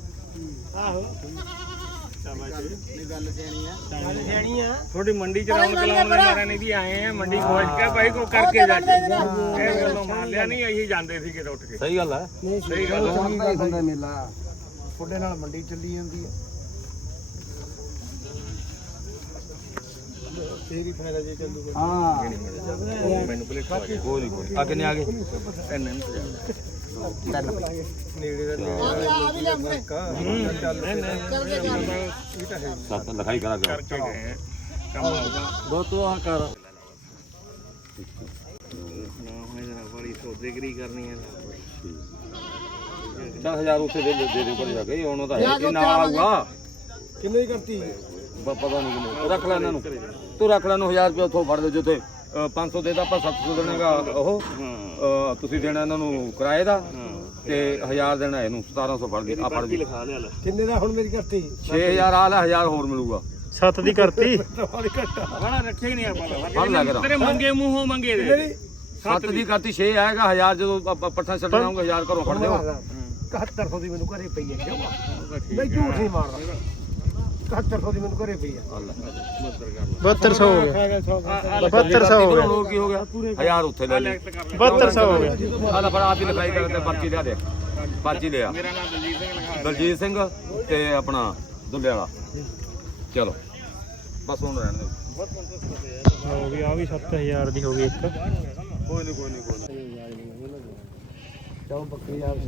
ਥੋੜੀ ਮੰਡੀ ਚਲਾਉਣ ਕਲਾਉਣ ਮਾਰਿਆ ਨਹੀਂ ਵੀ ਆਏ ਆ ਮੰਡੀ ਖੋਜ ਕੇ ਭਾਈ ਕੋ ਕਰਕੇ ਜਾਂਦੇ ਇਹ ਗੱਲੋਂ ਮੰਨ ਲਿਆ ਨਹੀਂ ਅਸੀਂ ਜਾਂਦੇ ਸੀ ਕਿਤੇ ਉੱਠ ਕੇ ਸਹੀ ਗੱਲ ਹੈ ਸਹੀ ਗੱਲ ਆ। ਚੱਲਦਾ ਹੀ ਹੁੰਦਾ ਮੇਲਾ ਤੁਹਾਡੇ ਨਾਲ ਮੰਡੀ ਚੱਲੀ ਜਾਂਦੀ ਹੈ ਤੇਰੀ ਫਾਇਦਾ ਜੇ ਚੱਲੂਗਾ ਹਾਂ ਮੈਨੂੰ ਪਲੇਟ ਖਵਾ ਕੇ ਕੋਈ ਨਹੀਂ ਆ ਕਿੰਨੇ ਆ ਗਏ ਸੱਤ ਲਿਖਾਈ ਕਰਾ ਕਰ ਕਰਕੇ ਗਏ ਕੰਮ ਬਹੁਤ ਤੂੰ ਆ ਕਰ ਨਾ ਹੋਏ ਜਰਾ ਬੜੀ ਸੌਦੇਗਰੀ ਕਰਨੀ ਹੈ ਦਸ ਹਜ਼ਾਰ ਉੱਥੇ ਦੇ ਦੇ ਦੇ ਪਰ ਜਾ ਕੇ ਹੁਣ ਉਹਦਾ ਹੈ ਕਿ ਨਾਲ ਆਊਗਾ ਕਿੰਨੇ ਦੀ ਕਰਤੀ ਬ- ਪਤਾ ਨਹੀਂ ਕਿੰਨੇ ਰੱਖ ਲੈ ਇਹਨਾਂ ਨੂੰ ਤੂੰ ਰੱਖ ਲੈ ਨੂੰ ਹਜ਼ਾਰ ਰੁਪਏ ਉੱਥੋਂ ਫੜ ਦੇ ਜਿੱਥੇ ਪੰਜ ਸੌ ਦੇਦਾ ਆਪਾਂ ਸੱਤ ਸੌ ਦੇਣਾਗਾ ਉਹ ਅ, ਤੁਸੀਂ ਦੇਣਾ ਇਹਨਾਂ ਨੂੰ ਕਿਰਾਏ ਦਾ ਤੇ ਹਜ਼ਾਰ ਦੇਣਾ ਇਹਨੂੰ ਸਤਾਰਾਂ ਸੌ ਫੜ ਦੇ ਆ ਫੜ ਦੇ ਕਿੰਨੇ ਦਾ ਹੁਣ ਮੇਰੀ ਕਰਤੀ ਛੇ ਹਜ਼ਾਰ ਆ ਲੈ ਹਜ਼ਾਰ ਹੋਰ ਮਿਲੂਗਾ ਸੱਤ ਦੀ ਕਰਤੀ ਬਣਾ ਰੱਖੇ ਹੀ ਨਹੀਂ ਆਪਾਂ ਫੜ ਲੈ ਕਰਾਂ ਤੇਰੇ ਮੰਗੇ ਮੂੰਹੋਂ ਮੰਗੇ ਦੇ ਸੱਤ ਦੀ ਕਰਤੀ ਛੇ ਆਏਗਾ ਹਜ਼ਾਰ ਜਦੋਂ ਆਪਾਂ ਪੱਠਾ ਛੱਡਣਾ ਹੋਊਗਾ ਹਜ਼ਾਰ ਘਰੋਂ ਫੜ ਦਿਓ ਇਕਹੱਤਰ ਸੌ ਦੀ ਮੈਨੂੰ ਘਰੇ ਪਈ ਹੈ ਮੈਂ ਝੂਠ ਨਹੀਂ ਮਾਰਦਾ ਇਕਹੱਤਰ ਸੌ ਦੀ ਮੈਨੂੰ ਘਰੇ ਪਈ ਹੈ ਬਹੱਤਰ ਸੌ ਹੋ ਗਿਆ ਬਹੱਤਰ ਸੌ ਹੋ ਗਿਆ ਹੋਰ ਕੀ ਹੋ ਗਿਆ ਹਜ਼ਾਰ ਉੱਥੇ ਲੈ ਲੈ ਬਹੱਤਰ ਸੌ ਹੋ ਗਿਆ ਆ ਲੈ ਫੜ ਆਪ ਹੀ ਲਿਖਾਈ ਕਰਦੇ ਪਰਚੀ ਲਿਆ ਦੇ ਪਰਚੀ ਲਿਆ ਮੇਰਾ ਨਾਮ ਦਲਜੀਤ ਸਿੰਘ ਲਿਖਾ ਦਲਜੀਤ ਸਿੰਘ ਤੇ ਆਪਣਾ ਦੁੱਲੇ ਵਾਲਾ ਚਲੋ ਬਸ ਹੁਣ ਰਹਿਣ ਦੇ ਹੋ ਗਈ ਆ ਵੀ ਸੱਤ ਹਜ਼ਾਰ ਦੀ ਹੋ ਗਈ ਇੱਕ ਕੋਈ ਨਹੀਂ ਕੋਈ ਨਹੀਂ ਕੋਈ ਨਹੀਂ ਚਾਹ ਬੱਕਰੀ ਆ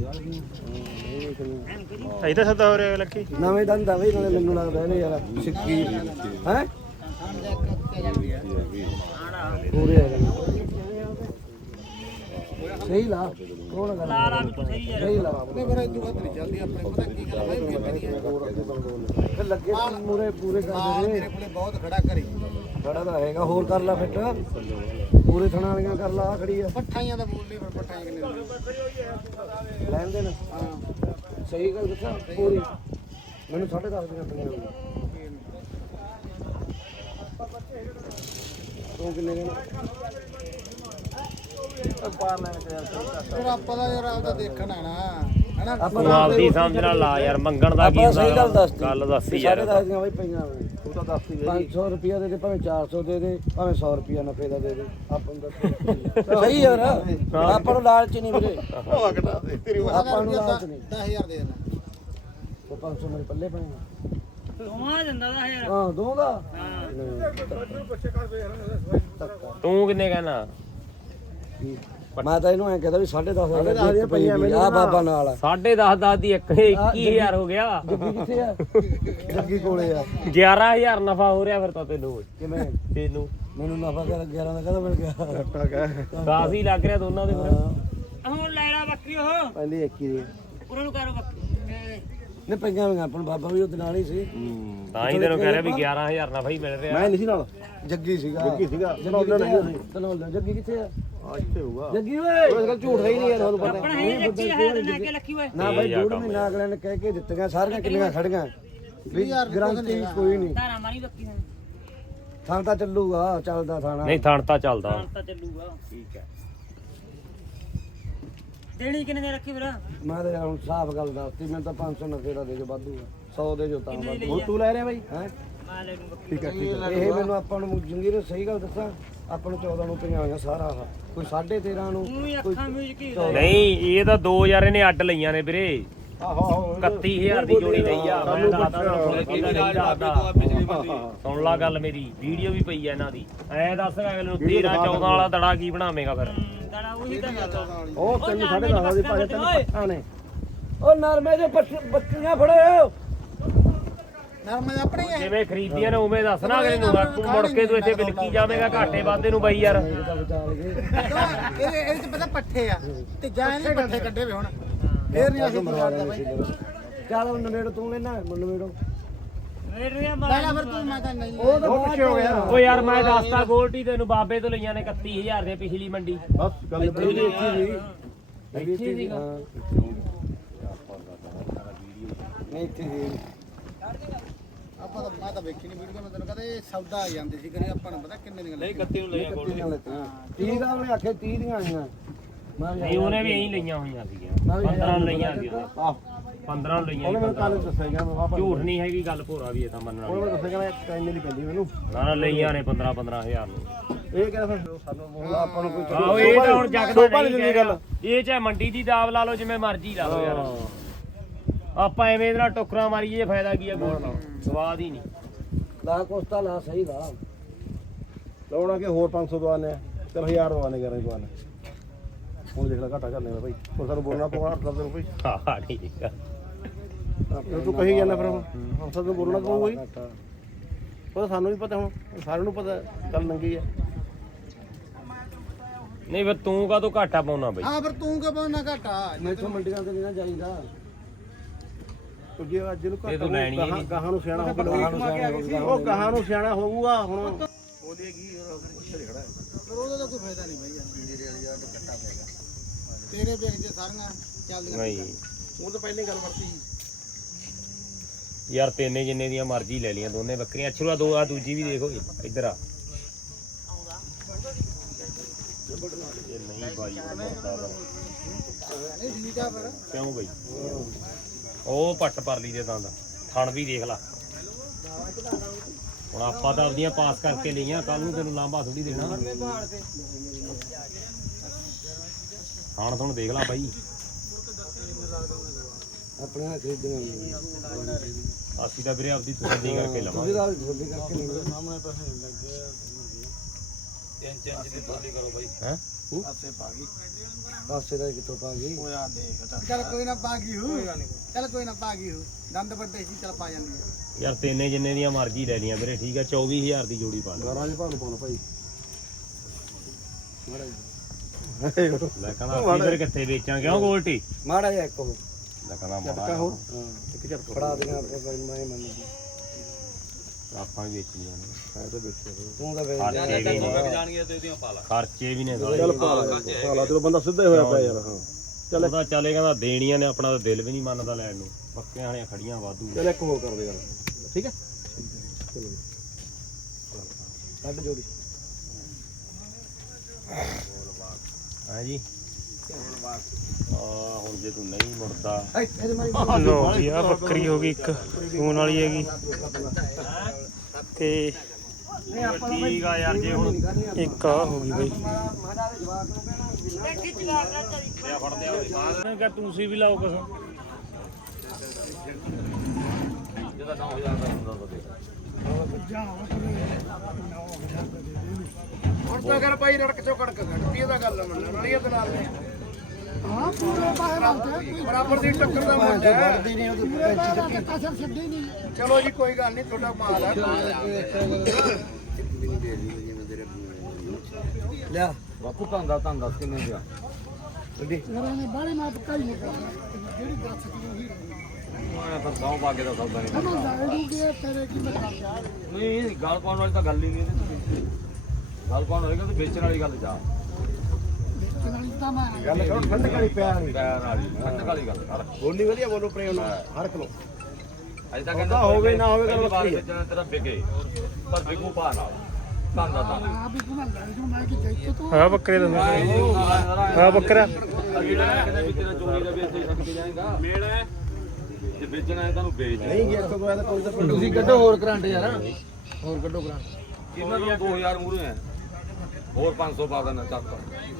ਅਜੇ ਤਾਂ ਸੱਤਾ ਹੋ ਰਿਹਾ ਲੱਕੀ ਨਵੇਂ ਦੰਦ ਬਈ ਨਾਲੇ ਮੈਨੂੰ ਲੱਗਦਾ ਇਹਨੇ ਯਾਰ ਸਿੱਕੀ ਹੈ ਪੂਰੇ ਆ ਗਏ ਸਹੀ ਲਾ ਕੋਣ ਗੱਲ ਲਾ ਲਾ ਸਹੀ ਲਾ ਨਹੀਂ ਪਰ ਇਦੋਂ ਬਾਅਦ ਨਹੀਂ ਚੱਲਦੀ ਆਪਣੇ ਪਤਾ ਕੀ ਗੱਲ ਬਾਈ ਫਿਰ ਲੱਗੇ ਮੂਰੇ ਪੂਰੇ ਕਰਦੇ ਨੇ ਮੇਰੇ ਕੋਲੇ ਬਹੁਤ ਖੜਾ ਕਰੀ ਖੜਾ ਤਾਂ ਹੈਗਾ ਹੋਰ ਕਰ ਲਾ ਫਿੱਟ ਪੂਰੇ ਥਣਾ ਵਾਲੀਆਂ ਕਰ ਲਾ ਖੜੀ ਆ ਪੱਠਾਈਆਂ ਦਾ ਬੋਲ ਨਹੀਂ ਪਰ ਪੱਠਾਈਆਂ ਕਿੰਨੇ ਲੈਣ ਦੇ ਨਾ ਹਾਂ ਸਹੀ ਗੱਲ ਦੱਸਾਂ ਪੂਰੀ ਮੈਨੂੰ ਸਾਢੇ ਦਸ ਦੀਆਂ ਪਈਆਂ ਤੂੰ ਕਿੰਨੇ ਦੇਣਾ ਪਾਰ ਲੈਣ ਤੇ ਯਾਰ ਆਪਾਂ ਦਾ ਯਾਰ ਆਪਦਾ ਦੇਖਣ ਆਣਾ ਹੈਨਾ ਤੂੰ ਆਪਦੀ ਸਮਝ ਨਾਲ ਲਾ ਯਾਰ ਮੰਗਣ ਦਾ ਕੀ ਸਹੀ ਗੱਲ ਦੱਸਦੀ ਗੱਲ ਦੱਸੀ ਯਾਰ ਸਾਢੇ ਦਸ ਦੀਆਂ ਬਈ ਪਈਆਂ ਤੂੰ ਤਾਂ ਦੱਸ ਹੀ ਪੰਜ ਸੌ ਰੁਪਿਆ ਦੇ ਦੇ ਭਾਵੇਂ ਚਾਰ ਸੌ ਦੇ ਦੇ ਭਾਵੇਂ ਸੌ ਰੁਪਿਆ ਨਫੇ ਦਾ ਦੇ ਦੇ ਆਪਾਂ ਨੂੰ ਦੱਸ ਸਹੀ ਯਾਰ ਆਪਾਂ ਨੂੰ ਲਾਲਚ ਨਹੀਂ ਵੀਰੇ ਆਪਾਂ ਨੂੰ ਲਾਲਚ ਨਹੀਂ ਦਸ ਹਜ਼ਾਰ ਦੇ ਦੇਣਾ ਉਹ ਪੰਜ ਸੌ ਮੇਰੇ ਪੱਲੇ ਪੈਣੇ ਦੋਵਾਂ ਦਿੰਦਾ ਦਾ ਯਾਰ ਹਾਂ ਦੋ ਦਾ ਤੂੰ ਕਿੰਨੇ ਕਹਿਣਾ ਮੈਂ ਤਾਂ ਇਹਨੂੰ ਐ ਕਹਦਾ ਵੀ ਸਾਢੇ ਦਸ ਹਜ਼ਾਰ ਦੀ ਪਈਆਂ ਆ ਬਾਬਾ ਨਾਲ ਸਾਢੇ ਦਸ ਦਸ ਦੀ ਇੱਕ ਇੱਕੀ ਹਜ਼ਾਰ ਹੋ ਗਿਆ ਜੱਗੀ ਕਿੱਥੇ ਆ ਜੱਗੀ ਕੋਲੇ ਆ ਗਿਆਰਾਂ ਹਜ਼ਾਰ ਨਫਾ ਹੋ ਰਿਹਾ ਫਿਰ ਤਾਂ ਤੈਨੂੰ ਕਿਵੇਂ ਤੈਨੂੰ ਮੈਨੂੰ ਨਫਾ ਕਰ ਗਿਆਰਾਂ ਦਾ ਕਹਦਾ ਮਿਲ ਗਿਆ ਦਸ ਹੀ ਲੱਗ ਰਿਹਾ ਦੋਨਾਂ ਦੇ ਫਿਰ ਹੁਣ ਲੈਣਾ ਬੱਕਰੀ ਉਹ ਪਹਿਲੀ ਇੱਕੀ ਦੀ ਉਹਨਾਂ ਨੂੰ ਕਰੋ ਬੱਕਰੀ ਨੇ ਪਈਆਂ ਹੋਈਆਂ ਆਪਣ ਬਾਬਾ ਵੀ ਉਹਦੇ ਨਾਲ ਹੀ ਸੀ ਤਾਂ ਹੀ ਤੈਨੂੰ ਕਹਿ ਰਿਹਾ ਵੀ ਗਿਆਰਾਂ ਹਜ਼ਾਰ ਨਫਾ ਹੀ ਮਿਲ ਰਿਹਾ ਮੈਂ ਨਹੀਂ ਸੀ ਨਾਲ ਜੱਗੀ ਸੀਗਾ ਜੱਗੀ ਸੀਗਾ ਤਨੌਲਾ ਨਹੀਂ ਸੀ ਤਨੌਲਾ ਜੱਗੀ ਕਿੱਥੇ ਆ ਆ ਇੱਥੇ ਹੋਊਗਾ ਜੱਗੀ ਓਏ ਉਹ ਗੱਲ ਝੂਠ ਹੈ ਹੀ ਨਹੀਂ ਯਾਰ ਤੁਹਾਨੂੰ ਪਤਾ ਆਪਣਾ ਹੈ ਲੱਕੀ ਹੈ ਨਾ ਕਿ ਲੱਕੀ ਓਏ ਨਾ ਬਾਈ ਡੂੜ ਮਹੀਨਾ ਅਗਲੇ ਨੇ ਕਹਿ ਕੇ ਦਿੱਤੀਆਂ ਸਾਰੀਆਂ ਕਿੰਨੀਆਂ ਖੜੀਆਂ ਵੀ ਗਰੰਟੀ ਕੋਈ ਨਹੀਂ ਧਾਰਾ ਮਾਰੀ ਬੱਕੀ ਨੂੰ ਥਾਂ ਤਾਂ ਚੱਲੂਗਾ ਚੱਲਦਾ ਥਾਣਾ ਨਹੀਂ ਥਣ ਤਾਂ ਚੱਲਦਾ ਤਾਂ ਚੱਲੂਗਾ ਠੀਕ ਹੈ ਦੇਣੀ ਕਿੰਨੇ ਦੇ ਰੱਖੀ ਵੀਰ ਮੈਂ ਤਾਂ ਹੁਣ ਸਾਫ਼ ਗੱਲ ਦੱਸਤੀ ਮੈਨੂੰ ਤਾਂ ਪੰਜ ਸੌ ਨਫੇ ਦਾ ਦੇ ਜੋ ਵਾਧੂ ਸੌ ਦੇ ਜੋ ਤਾਂ ਵਾਧੂ ਤੂੰ ਲੈ ਰਿਹਾ ਬਾਈ ਹੈ ਮੈਂ ਲੈ ਲੂੰ ਬੱਕਰੀ ਠੀਕ ਹੈ ਠੀਕ ਹੈ ਇਹ ਮੈਨੂੰ ਆਪਾਂ ਨੂੰ ਜੰਗੀ ਨੇ ਸਹੀ ਗੱਲ ਦੱਸਾਂ ਆਪਾਂ ਨੂੰ ਚੌਦਾਂ ਨੂੰ ਪਈਆਂ ਹੋਈਆਂ ਸਾਰਾ ਆਹ ਕੋਈ ਸਾਢੇ ਤੇਰਾਂ ਨੂੰ ਤੂੰ ਹੀ ਅੱਖਾਂ ਮੀਚ ਕੀ ਨਹੀਂ ਇਹ ਤਾਂ ਦੋ ਹਜ਼ਾਰ ਇਹਨੇ ਅੱਡ ਲਈਆਂ ਨੇ ਵੀਰੇ ਆਹੋ ਆਹੋ ਇਕੱਤੀ ਹਜ਼ਾਰ ਦੀ ਜੋੜੀ ਲਈ ਆ ਮੈਂ ਦੱਸਦਾ ਸੁਣ ਲਾ ਗੱਲ ਮੇਰੀ ਵੀਡੀਓ ਵੀ ਪਈ ਆ ਇਹਨਾਂ ਦੀ ਐ ਦੱਸ ਅਗਲੇ ਨੂੰ ਤੇਰਾਂ ਚੌਦਾਂ ਵਾਲਾ ਦੜਾ ਕੀ ਬਣਾਵੇਂਗਾ ਫਿਰ ਦਾਣਾ ਉਹੀ ਤਾਂ ਗੱਲ ਉਹ ਤੈਨੂੰ ਸਾਢੇ ਦਸ ਦੀ ਭਾਜੇ ਤੈਨੂੰ ਪੱਠਾ ਨੇ ਉਹ ਨਰਮੇ ਦੇ ਬੱਚੀਆਂ ਫੜੋ ਨਰਮਾ ਆਪਣੇ ਹੀ ਜਿਵੇਂ ਖਰੀਦੀਆਂ ਨੇ ਉਵੇਂ ਦੱਸ ਨਾ ਅਗਲੇ ਨੂੰ ਤੂੰ ਮੁੜ ਕੇ ਤੂੰ ਇੱਥੇ ਬਿਲਕੀ ਜਾਵੇਂਗਾ ਘਾਟੇ ਵਾਧੇ ਨੂੰ ਬਾਈ ਯਾਰ ਇਹਦੇ ਇਹਦੇ ਚ ਪਤਾ ਪੱਠੇ ਆ ਤੇ ਜਾਂ ਇਹਨੇ ਪੱਠੇ ਕੱਢੇ ਵੇ ਹੁਣ ਫੇਰ ਨਹੀਂ ਅਸੀਂ ਬਗਾੜਦਾ ਬਾਈ ਚੱਲ ਨਵੇੜ ਤੂੰ ਲੈਣਾ ਨਵੇੜੋ ਪਹਿਲਾਂ ਫਿਰ ਤੂੰ ਮੈਂ ਤਾਂ ਨਹੀਂ ਉਹ ਤਾਂ ਪਿੱਛੇ ਹੋ ਗਿਆ ਓ ਯਾਰ ਮੈਂ ਦੱਸਤਾ ਗੋਲਡੀ ਤੈਨੂੰ ਬਾਬੇ ਤੋਂ ਲਈਆਂ ਨੇ ਇਕੱਤੀ ਹਜ਼ਾਰ ਦੀਆਂ ਪਿਛਲੀ ਮੰਡੀ ਬਸ ਗੱਲ ਬੜੀ ਇੱਥੇ ਵੀ ਇੱਥੇ ਸੀਗਾ ਨਹੀਂ ਇੱਥੇ ਵੀ ਆਪਾਂ ਤਾਂ ਮੈਂ ਤਾਂ ਵੇਖੀ ਨਹੀਂ ਵੀਡੀਓ ਮੈਂ ਤੈਨੂੰ ਕਹਿੰਦਾ ਇਹ ਸੌਦਾ ਆ ਜਾਂਦੇ ਸੀ ਕਰੇ ਆਪਾਂ ਨੂੰ ਪਤਾ ਕਿੰਨੇ ਦੀਆਂ ਨਹੀਂ ਕੱਤੀ ਨੂੰ ਲੈ ਤੀਹ ਦਾ ਉਹਨੇ ਆਖੇ ਤੀਹ ਦੀਆਂ ਆਈਆਂ ਮੈਂ ਨਹੀਂ ਉਹਨੇ ਵੀ ਇਹੀ ਲਈਆਂ ਹੋਈਆਂ ਸੀਗੀਆਂ ਪੰਦਰਾਂ ਲਈਆਂ ਸੀ ਉਹਨੇ ਆਹ ਪੰਦਰਾਂ ਲਈਆਂ ਉਹਨੇ ਸੀ ਮੈਨੂੰ ਕੱਲ ਦੱਸਿਆ ਗਿਆ ਮੈਂ ਵਾਪਸ ਝੂਠ ਨਹੀਂ ਹੈਗੀ ਗੱਲ ਭੋਰਾ ਵੀ ਇਹ ਤਾਂ ਮੰਨਣ ਉਹਨੇ ਵਾਲੀ ਮੈਨੂੰ ਦੱਸਿਆ ਕਿ ਟਾਈਮ ਨਹੀਂ ਪੈਂਦੀ ਮੈਨੂੰ ਨਾ ਨਾ ਲਈਆਂ ਨੇ ਪੰਦਰਾਂ ਪੰਦਰਾਂ ਹਜ਼ਾਰ ਨੂੰ ਇਹ ਕਹਿੰਦਾ ਫਿਰ ਸਾਨੂੰ ਹੁਣ ਆਪਾਂ ਨੂੰ ਕੋਈ ਆਹੋ ਇਹ ਤਾਂ ਹੁਣ ਜਗਦਾ ਸੋਭਾ ਨਹੀਂ ਦੀ ਗੱਲ ਇਹ ਚਾਹੇ ਮੰਡੀ ਦੀ ਦਾਵ ਲਾ ਲਓ ਜਿਵੇਂ ਮਰਜ਼ੀ ਲਾ ਲਓ ਯਾਰ ਆਪਾਂ ਐਵੇਂ ਇਹਦੇ ਨਾਲ ਟੋਕਰਾ ਮਾਰੀਏ ਫਾਇਦਾ ਕੀ ਹੈ ਗੋਲ ਸਵਾਦ ਹੀ ਨਹੀਂ ਲਾ ਕੋਸਤਾ ਲਾ ਸਹੀ ਲਾ ਲਾਉਣਾ ਕਿ ਹੋਰ ਪੰਜ ਸੌ ਦਵਾਨੇ ਚਲ ਹਜ਼ਾਰ ਦਵਾਨੇ ਕਰਾਂ ਦਵਾਨੇ ਹੁਣ ਦੇਖ ਲੈ ਘਾਟਾ ਕਰਨੇ ਵਾ ਭਾਈ ਹੁਣ ਸਾਨੂੰ ਬੋਲਣਾ ਪਊਗਾ ਅੱਠ ਦਸ ਦਿਨ ਭਾਈ ਹਾਂ ਠੀਕ ਆ ਫਿਰ ਤੂੰ ਕਹੀ ਜਾਂਦਾ ਫਿਰ ਹੁਣ ਹੁਣ ਸਾਨੂੰ ਬੋਲਣਾ ਪਊਗਾ ਹੀ ਉਹ ਸਾਨੂੰ ਵੀ ਪਤਾ ਹੁਣ ਸਾਰਿਆਂ ਨੂੰ ਪਤਾ ਗੱਲ ਨੰਗੀ ਹੈ ਨਹੀਂ ਫਿਰ ਤੂੰ ਕਾਹਤੋਂ ਘਾਟਾ ਪਾਉਣਾ ਬਈ ਹਾਂ ਫਿਰ ਤੂੰ ਕਿਉਂ ਪਾਉਣਾ ਘਾਟਾ ਮੈਥੋਂ ਮੰਡੀਆਂ ਤੇ ਨਹੀਂ ਨਾ ਜਾਈਦਾ ਕਿਉਂਕਿ ਅੱਜ ਨੂੰ ਇਹ ਤੂੰ ਲੈਣੀ ਹੀ ਨਹੀਂ। ਗਾਹਾਂ ਨੂੰ ਸਿਆਣਾ ਹੋ ਕੇ ਉਹ ਗਾਹਾਂ ਨੂੰ ਸਿਆਣਾ ਹੋਊਗਾ ਹੁਣ ਪਰ ਉਹਦਾ ਤਾਂ ਕੋਈ ਫਾਇਦਾ ਨਹੀਂ ਬਾਈ ਯਾਰ ਮੇਰੇ ਵਾਲੀ ਯਾਰ ਘੱਟਾ ਪਏਗਾ ਤੇਰੇ ਵੇਖ ਜੇ ਸਾਰੀਆਂ ਚੱਲਦੀਆਂ ਨਹੀਂ ਉਹ ਤਾਂ ਪਹਿਲੇ ਗੱਲ ਵਰਤੀ ਯਾਰ ਤੇਨੇ ਜਿੰਨੇ ਦੀਆਂ ਮਰਜ਼ੀ ਲੈ ਲੀਆਂ ਦੋਨੇ ਬੱਕਰੀਆਂ ਅੱਛੂ ਆ ਦੋ ਆ ਦੂਜੀ ਵੀ ਦੇਖੋ ਇੱਧਰ ਆ ਇਹ ਨਹੀਂ ਬਾਈ ਮਰਦਾ ਵਾ। ਇਹ ਠੀਕ ਆ ਫਿਰ ਕਿਉਂ ਬਈ ਉਹ ਪੱਟ ਪਰਲੀ ਦੇ ਦੰਦ ਥਣ ਵੀ ਦੇਖ ਲਾ ਹੁਣ ਆਪਾਂ ਤਾਂ ਆਪਦੀਆਂ ਪਾਸ ਕਰਕੇ ਲਈਆਂ ਕੱਲ ਨੂੰ ਤੈਨੂੰ ਲਾਂਭਾ ਥੋੜੀ ਦੇਣਾ ਥਣ ਥਣ ਦੇਖ ਲਾ ਬਾਈ ਆਪਣੇ ਨਾਲ ਖਰੀਦਣਾ ਅਸੀਂ ਤਾਂ ਵੀਰੇ ਆਪਦੀ ਤਸੱਲੀ ਕਰਕੇ ਲਵਾਂਗੇ ਨਾਲ ਥੋੜੀ ਕਰਕੇ ਨਹੀਂ ਸਾਹਮਣੇ ਪੈਸੇ ਲੱਗੇ ਤਿੰਨ ਚੰਜ ਦੀ ਬੋਲੀ ਕਰੋ ਬਾਈ ਹੈ ਪਾਸੇ ਪਾ ਗਈ ਪਾਸੇ ਦਾ ਕਿੱਥੋਂ ਪਾ ਗਈ ਉਹ ਆ ਦੇਖ ਚੱਲ ਕੋਈ ਨਾ ਪਾ ਗਈ ਹੂ ਚੱਲ ਕੋਈ ਨਾ ਪਾ ਗਈ ਹੂ ਦੰਦ ਵੱਡੇ ਸੀ ਚੱਲ ਪਾ ਜਾਂਦੀ ਆ ਯਾਰ ਤੇਨੇ ਜਿੰਨੇ ਦੀਆਂ ਮਰਜ਼ੀ ਲੈ ਲੀਆਂ ਵੀਰੇ ਠੀਕ ਆ ਚੌਵੀ ਹਜ਼ਾਰ ਦੀ ਜੋੜੀ ਪਾ ਲੈ ਗਾਰਾਂ ਦੇ ਭਾਨੂੰ ਪਾਉਣਾ ਭਾਈ ਲੈ ਕਹਿੰਦਾ ਅਸੀਂ ਫਿਰ ਕਿੱਥੇ ਵੇਚਾਂ ਕਿਉਂ ਗੋਲਟੀ ਮਾੜਾ ਜਿਹਾ ਇੱਕ ਹੋਰ ਲੈ ਕਹਿੰਦਾ ਝਟਕਾ ਮਾੜਾ ਹੋਰ ਹਾਂ ਇੱਕ ਝਟਕਾ ਫੜਾ ਦੇਣਾ ਆਪਣੇ ਭਾਈ ਮੈਂ ਮੰਨ ਆਪਾਂ ਵੀ ਵੇਚਣੀਆਂ ਨੇ ਮੈਂ ਤਾਂ ਵੇਚਿਆ ਤੂੰ ਤਾਂ ਵੇਚ ਖਰਚੇ ਵੀ ਨੇ ਜਾਣਗੇ ਤੇ ਇਹਦੀਆਂ ਪਾ ਲਾ ਖਰਚੇ ਵੀ ਨੇ ਸਾਲੇ ਚੱਲ ਪਾ ਲਾ ਪਾ ਲਾ ਤੇਰਾ ਬੰਦਾ ਸਿੱਧਾ ਹੀ ਹੋਇਆ ਪਿਆ ਯਾਰ ਹਾਂ ਚੱਲ ਉਹਦਾ ਚੱਲੇ ਕਹਿੰਦਾ ਦੇਣੀਆਂ ਨੇ ਆਪਣਾ ਤਾਂ ਦਿਲ ਵੀ ਨਹੀਂ ਮੰਨਦਾ ਲੈਣ ਨੂੰ ਪੱਕਿਆਂ ਵਾਲੀਆਂ ਖੜੀਆਂ ਵਾਧੂ ਚੱਲ ਇੱਕ ਹੋਰ ਕਰ ਦੇ ਗੱਲ ਠੀਕ ਹੈ ਚਲੋ ਕੱਢ ਜੋੜੀ ਹਾਂ ਜੀ ਆ ਹੁਣ ਜੇ ਤੂੰ ਨਹੀਂ ਮੁੜਦਾ ਇਹਦੇ ਮਾਰੀ ਲੋ ਵੀ ਆ ਬੱਕਰੀ ਹੋ ਗਈ ਇੱਕ ਖੂਨ ਵਾਲੀ ਹੈਗੀ ਤੇ ਠੀਕ ਆ ਯਾਰ ਜੇ ਹੁਣ ਇੱਕ ਆ ਹੋ ਗਈ ਬਈ ਮੈਂ ਕਿਹਾ ਤੁਸੀਂ ਵੀ ਲਾਓ ਕੁਛ ਜਿਹਦਾ ਨੌ ਹਜ਼ਾਰ ਦਾ ਹੁੰਦਾ ਤਾਂ ਦੇ ਹੁਣ ਤਾਂ ਕਰ ਭਾਈ ਰੜਕ ਚੋਂ ਕੜਕ ਕੱਢਦੀ ਇਹਦਾ ਗੱਲ ਮੰਨ ਰਲੀਆ ਤੇ ਨਾਲ ਨੇ ਹਾਂ ਪੂਰੇ ਪਾਸੇ ਰੱਖਦੇ ਬਰਾਬਰ ਦੀ ਟੱਕਰ ਦਾ ਮੁੰਡਾ ਹੈ ਵੱਡਦੀ ਨਹੀਂ ਉਹਦੀ ਪੈਂਚੀ ਚੱਕੀ ਕਸਰ ਛੱਡੀ ਨਹੀਂ ਚਲੋ ਜੀ ਕੋਈ ਗੱਲ ਨਹੀਂ ਤੁਹਾਡਾ ਮਾਲ ਹੈ ਲਿਆ ਬਾਪੂ ਧੰਦਾ ਧੰਦਾ ਕਿੰਨੇ ਗਿਆ ਇਹਨਾਂ ਨੇ ਬਾਹਲੇ ਮਾਪ ਕਾਈ ਨਹੀਂ ਕਰਨਾ ਜਿਹੜੀ ਦੱਸ ਕਿਲੋ ਹੀ ਮੈਂ ਤਾਂ ਗਾਉਂ ਪਾ ਕੇ ਦਾ ਸੌਦਾ ਨਹੀਂ ਸਮਝਦਾ ਇਹ ਕਿ ਤੇਰੇ ਕੀ ਮਤਲਬ ਨਹੀਂ ਗੱਲ ਪਾਉਣ ਵਾਲੀ ਤਾਂ ਗੱਲ ਹੀ ਨਹੀਂ ਇਹਦੇ ਗੱਲ ਪਾਉਣ ਹੋਏਗਾ ਤੇ ਵੇਚਣ ਵਾਲੀ ਗੱਲ ਜਾ ਨਾਲ ਤਾਂ ਮੈਂ ਗੱਲ ਕਰੋ ਠੰਡ ਕਾਲੀ ਪਿਆ ਨਹੀਂ ਪੈਰ ਵਾਲੀ ਠੰਡ ਵਾਲੀ ਗੱਲ ਕਰ ਬੋਲੀ ਵਧੀਆ ਬੋਲੋ ਪ੍ਰੇਮ ਨਾਲ ਹਰ ਕਿਲੋ ਅਜੇ ਤਾਂ ਕਹਿੰਦਾ ਹੋਵੇ ਨਾ ਹੋਵੇ ਗੱਲ ਪਹਿਲੀ ਵਾਰ ਵੱਖਰੀ ਹੈ। ਵੇਚਣਾ ਤੇਰਾ ਵਿਕੇ ਪਰ ਵਿਕੂ ਪਾ ਨਾਲ ਧੰਦਾ ਤਾਂ ਆ ਵੀ ਘੁਮਾ ਲੈ ਜੋ ਮੈਂ ਕਿ ਜਾਈ ਤੂੰ ਆ ਬੱਕਰੇ ਦਾ ਆ ਬੱਕਰਾ ਕਹਿੰਦਾ ਵੀ ਤੇਰਾ ਚੋਰੀ ਦਾ ਵੇਚ ਛੱਡ ਕੇ ਜਾਏਗਾ ਮੇਲ ਹੈ ਜੇ ਵੇਚਣਾ ਹੈ ਤੁਹਾਨੂੰ ਵੇਚ ਨਹੀਂ ਗਿਆ ਤੋਂ ਬਾਅਦ ਕੋਈ ਤਾਂ ਤੁਸੀਂ ਕੱਢੋ ਹੋਰ ਕਰੰਟ ਯਾਰ ਹੋਰ ਕੱਢੋ ਕਰੰਟ ਇਹਨਾਂ ਨੂੰ ਦੋ ਹਜ਼ਾਰ ਮੂਰੇ ਹੈ ਹੋਰ ਪੰਜ ਸੌ ਪਾ ਦੇਣਾ ਚੱਕ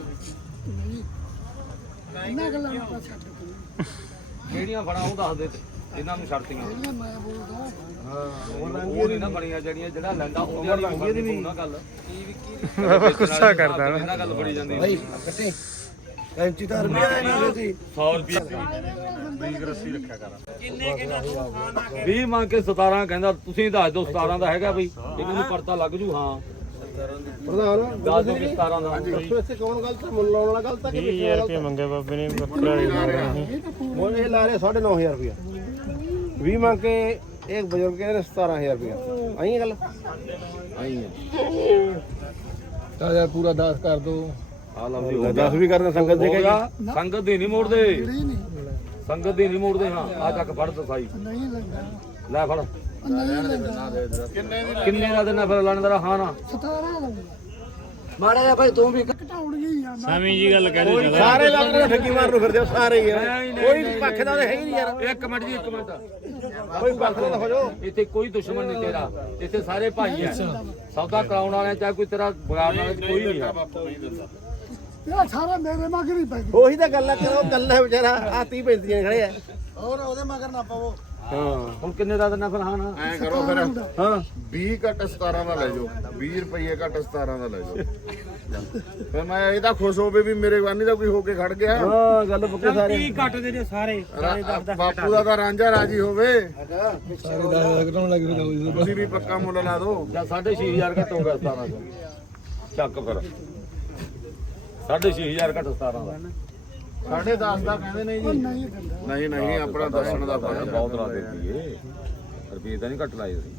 ਇਹਨਾਂ ਗੱਲਾਂ ਨੂੰ ਪਾ ਛੱਡ ਕੇ ਕਿਹੜੀਆਂ ਫੜਾ ਉਹ ਦੱਸ ਦੇ ਤੇ ਇਹਨਾਂ ਨੂੰ ਛੱਡਤੀਆਂ ਜਿਹੜੀਆਂ ਮੈਂ ਬੋਲਦਾ ਉਹ ਨਹੀਂ ਨਾ ਬਣੀਆਂ ਜਿਹੜੀਆਂ ਜਿਹੜਾ ਲੈਂਦਾ ਉਹਦੇ ਵਾਲੀ ਵੀ ਨਾ ਗੱਲ ਗੁੱਸਾ ਕਰਦਾ ਨਾ ਇਹਨਾਂ ਗੱਲ ਫੜੀ ਜਾਂਦੀ ਭਾਈ ਕੱਟੇ ਕੈਂਚੀ ਤਾਂ ਰੁਪਿਆ ਨਹੀਂ ਸੀ ਸੌ ਰੁਪਏ ਵੀਹ ਰੱਸੀ ਰੱਖਿਆ ਕਰ ਕਿੰਨੇ ਕਿੰਨਾ ਤੂੰ ਖਾਣਾ ਕੇ ਵੀਹ ਮੰਗ ਕੇ ਸਤਾਰਾਂ ਕਹਿੰਦਾ ਤੁਸੀਂ ਦੱਸ ਦਿਓ ਸਤਾਰਾਂ ਦਾ ਹੈਗਾ ਬਈ ਇਹਨਾਂ ਨੂੰ ਪਰਤਾ ਲੱਗ ਜੂ ਹਾਂ ਪ੍ਰਧਾਨ ਦੱਸ ਦਿਓ ਕਿ ਸਤਾਰਾਂ ਦਾ ਇੱਥੇ ਕੌਣ ਗਲਤ ਮੁੱਲ ਲਾਉਣ ਵਾਲਾ ਗਲਤ ਹੈ ਕਿ ਵੀਹ ਹਜ਼ਾਰ ਰੁਪਏ ਮੰਗੇ ਬਾਬੇ ਨੇ ਬੱਕਰੇ ਵਾਲੀ ਮੁੱਲ ਇਹ ਲਾ ਰਿਹਾ ਨੌ ਹਜ਼ਾਰ ਰੁਪਇਆ ਵੀਹ ਮੰਗ ਕੇ ਇੱਕ ਬਜ਼ੁਰਗ ਕਹਿੰਦੇ ਸਤਾਰਾਂ ਹਜ਼ਾਰ ਰੁਪਇਆ ਆਈ ਹੈ ਗੱਲ ਆਈ ਹੈ ਤਾਂ ਯਾਰ ਪੂਰਾ ਦਸ ਕਰ ਦੋ ਆ ਲਓ ਜੀ ਦਸ ਵੀ ਕਰਨਾ ਸੰਗਤ ਦੇ ਹੋ ਗਿਆ ਸੰਗਤ ਦੀ ਨਹੀਂ ਮੋੜਦੇ ਸੰਗਤ ਦੀ ਨਹੀਂ ਮੋੜਦੇ ਹਾਂ ਆ ਚੱਕ ਫੜ ਦਸਾਈ ਨਹੀਂ ਲੱਗਦਾ ਲੈ ਫੜ ਨਹੀਂ ਲੱਗਦਾ ਕਿੰਨੇ ਦਾ ਦੇਣਾ ਫਿਰ ਲਾਣੇਦਾਰ ਹਾਂ ਨਾ ਸਤਾਰਾਂ ਲੱਗਦਾ ਮਾੜਾ ਜਿਹਾ ਭਾਈ ਤੂੰ ਵੀ ਘਟਾਉਣ ਗਈ ਆ ਸਾਵੀਂ ਜੀ ਗੱਲ ਕਹਿ ਦੇ ਸਾਰੇ ਵਕਤ ਨੂੰ ਠੱਗੀ ਮਾਰਨ ਨੂੰ ਫਿਰਦੇ ਹੋ ਸਾਰੇ ਹੀ ਯਾਰ ਕੋਈ ਪੱਖ ਦਾ ਤਾਂ ਹੈ ਹੀ ਨਹੀਂ ਯਾਰ ਇੱਕ ਮਿੰਟ ਜੀ ਇੱਕ ਮਿੰਟ ਕੋਈ ਪੱਖ ਦਾ ਤਾਂ ਹੋ ਜਾਓ ਇੱਥੇ ਕੋਈ ਦੁਸ਼ਮਣ ਨਹੀਂ ਤੇਰਾ ਇੱਥੇ ਸਾਰੇ ਭਾਈ ਐ ਸੌਦਾ ਕਰਾਉਣ ਵਾਲੇ ਚਾਹੇ ਕੋਈ ਤੇਰਾ ਵਿਗਾੜਨ ਵਾਲਾ ਕੋਈ ਨਹੀਂ ਹੈ ਇਹ ਸਾਰਾ ਮੇਰੇ ਮਗਰ ਹੀ ਪੈ ਗਿਆ ਉਹੀ ਤਾਂ ਗੱਲ ਕਰੋ ਗੱਲ ਹੈ ਵਿਚਾਰਾ ਆ ਤੀਹ ਪੈਂਤੀਆਂ ਖੜੇ ਆ ਹੋਰ ਉਹਦੇ ਮਗਰ ਨਾ ਪਾਵੋ ਹਾਂ ਹੁਣ ਕਿੰਨੇ ਦਾ ਦੇਣਾ ਫਿਰ ਹਾਂ ਨਾ ਐ ਕਰੋ ਫਿਰ ਹਾਂ ਵੀਹ ਘੱਟ ਸਤਾਰਾਂ ਦਾ ਲੈ ਜਾਓ ਵੀਹ ਰੁਪਏ ਘੱਟ ਸਤਾਰਾਂ ਦਾ ਲੈ ਜਾਓ ਫਿਰ ਮੈਂ ਇਹਦਾ ਖੁਸ਼ ਹੋਵੇ ਵੀ ਮੇਰੇ ਗਵਾਨੀ ਦਾ ਕੋਈ ਹੋ ਕੇ ਖੜ ਗਿਆ ਹਾਂ ਗੱਲ ਪੱਕੇ ਸਾਰੇ ਕੀ ਕੱਟਦੇ ਨੇ ਸਾਰੇ ਰਾ- ਬਾਪੂ ਦਾ ਤਾਂ ਰਾਂਝਾ ਰਾਜੀ ਹੋਵੇ ਸਾਰੇ ਦਸ ਕਰਾਉਣ ਲੱਗ ਪਏ ਤੁਸੀਂ ਵੀ ਪੱਕਾ ਮੁੱਲ ਲਾ ਦਿਓ ਜਾਂ ਸਾਢੇ ਛੇ ਹਜ਼ਾਰ ਘੱਟ ਹੋ ਗਿਆ ਸਤਾਰਾਂ ਦਾ ਚੱਕ ਫਿਰ ਸਾਢੇ ਛੇ ਹਜ਼ਾਰ ਘੱਟ ਸਤਾਰਾਂ ਦਾ ਸਾਢੇ ਦਸ ਦਾ ਕਹਿੰਦੇ ਨੇ ਜੀ ਨਹੀਂ ਨਹੀਂ ਆਪਣਾ ਦੱਸਣ ਦਾ ਫਰਕ ਬਹੁਤ ਲਾ ਦਿੱਤੀ ਏ ਰੁਪਏ ਤਾਂ ਨਹੀਂ ਘੱਟ ਲਾਏ ਤੁਸੀਂ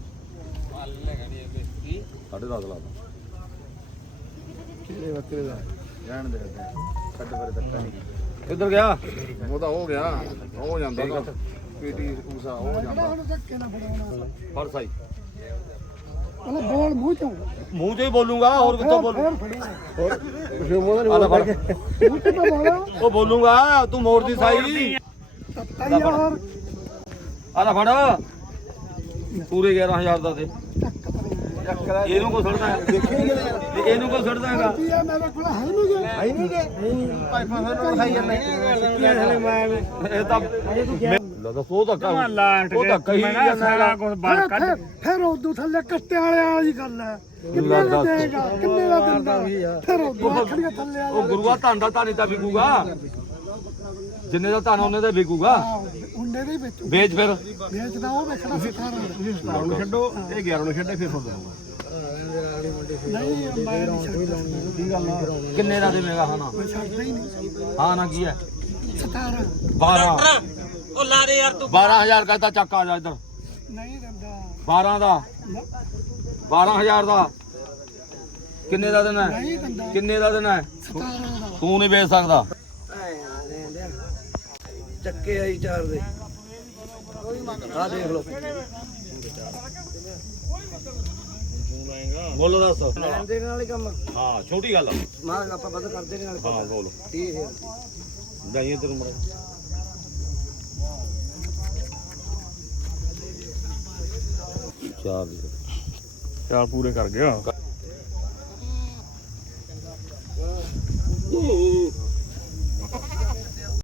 ਸਾਢੇ ਦਸ ਲਾ ਦੋ ਕਿਹੜੇ ਬੱਕਰੇ ਦਾ ਜਾਣ ਦੇ ਛੱਡ ਫਿਰ ਧੱਕਾ ਨਹੀਂ ਕਿੱਧਰ ਗਿਆ ਉਹ ਤਾਂ ਹੋ ਗਿਆ ਹੋ ਜਾਂਦਾ ਤਾਂ ਪੀਟੀ ਉਸਾ ਹੋ ਜਾਂਦਾ ਹੁਣ ਧੱਕੇ ਨਾ ਫੜਾਉਣਾ ਫੜ ਸਾਈ ਉਹਨੇ ਬੋਲ ਮੂੰਹ ਚੋਂ ਮੂੰਹ ਤੇ ਹੀ ਬੋਲੂਗਾ ਹੋਰ ਕਿੱਥੋਂ ਬੋਲੂ ਫੇਰ ਫੜਿਆ ਹੋਰ ਕੁਛ ਮੋਦਾ ਨਹੀਂ ਆਲਾ ਬੋਲ ਫੜ ਮੂੰਹ ਤੇ ਤਾਂ ਬੋਲਾ ਉਹ ਬੋਲੂਗਾ ਤੂੰ ਮੋੜ ਦੀ ਸਾਈ ਤੱਤਾ ਯਾਰ ਆਲਾ ਫੜ ਪੂਰੇ ਗਿਆਰਾਂ ਹਜ਼ਾਰ ਦਾ ਦੇ ਇਹਨੂੰ ਕੋ ਛੱਡਦਾ ਹੈ ਦੇਖੀ ਨਹੀਂ ਕਿਤੇ ਤੇ ਇਹਨੂੰ ਕੋ ਛੱਡਦਾ ਹੈਗਾ ਪੀਆ ਮੇਰੇ ਕੋਲ ਹੈ ਨਹੀਂ ਗੇ ਆਈ ਨਹੀਂ ਕਿ ਭਾਈ ਫਸਲ ਨੂੰ ਖਾਈ ਜਾਂਦੇ ਕੀ ਹਲੇ ਮੈਂ ਇਹ ਤਾਂ ਲਾ ਦੱਸ ਉਹ ਤਾਂ ਕਹੀ ਲਾਟ ਉਹ ਤਾਂ ਕਹੀ ਜਾਂਦਾ ਸਾਰਾ ਕੁਝ ਬਾਹਰ ਫਿਰ ਕੱਢ ਫਿਰ ਫਿਰ ਉਦੋਂ ਥੱਲੇ ਕੱਟੇ ਵਾਲਿਆਂ ਵਾਲੀ ਗੱਲ ਹੈ ਕਿੰਨੇ ਦਾ ਦੇਗਾ ਕਿੰਨੇ ਦਾ ਦਿੰਦਾ ਫਿਰ ਉਦੋਂ ਆਖਣਗੇ ਥੱਲੇ ਵਾਲੇ ਉਹ ਗੁਰੂਆ ਧਨ ਦਾ ਧਾਨੀ ਤਾਂ ਵਿਕੂਗਾ ਜਿੰਨੇ ਦਾ ਧਨ ਉਹਨੇ ਦਾ ਵਿਕੂਗਾ ਹੁੰਦੇ ਦੇ ਵਿੱਚ ਵੇਚ ਫਿਰ ਵੇਚਦਾ ਉਹ ਵੇਖਣਾ ਸਤਾਰਾਂ ਨੂੰ ਛੱਡੋ ਇਹ ਗਿਆਰਾਂ ਨੂੰ ਛੱਡੇ ਫਿਰ ਹੁੰਦਾ ਨਹੀਂ ਮੈਂ ਕੀ ਗੱਲ ਆ ਕਿੰਨੇ ਦਾ ਦੇਵੇਗਾ ਹਾਂ ਨਾ ਛੱਡਦਾ ਹੀ ਨਹੀਂ ਹਾਂ ਨਾ ਕੀ ਹੈ ਸਤਾਰਾਂ ਬਾਰਾਂ ਉਹ ਲਾ ਦੇ ਯਾਰ ਤੂੰ ਬਾਰਾਂ ਹਜ਼ਾਰ ਕਹਤਾ ਚੱਕ ਆ ਜਾ ਇੱਧਰ ਨਹੀਂ ਦਿੰਦਾ ਬਾਰਾਂ ਦਾ ਬਾਰਾਂ ਹਜ਼ਾਰ ਦਾ ਕਿੰਨੇ ਦਾ ਦੇਣਾ ਹੈ? ਨਹੀਂ ਦਿੰਦਾ ਕਿੰਨੇ ਦਾ ਦੇਣਾ ਹੈ? ਸਤਾਰਾਂ ਦਾ ਤੂੰ ਨਹੀਂ ਵੇਚ ਸਕਦਾ ਚੱਕੇ ਆਈ ਚਾਰ ਦੇ ਆ ਦੇਖ ਲਓ ਬੋਲੋ ਦੱਸ ਲੈਣ ਦੇਣ ਵਾਲੇ ਕੰਮ ਹਾਂ ਛੋਟੀ ਗੱਲ ਆ ਮਾਂ ਆਪਾਂ ਬੰਦ ਕਰ ਦੇਣ ਵਾਲੇ ਹਾਂ ਬੋਲੋ ਤੀਹ ਹਜ਼ਾਰ ਜਾਈਏ ਤੇਰੇ ਮਰੇ ਚਾਰ ਚਾਰ ਪੂਰੇ ਕਰ ਗਿਆ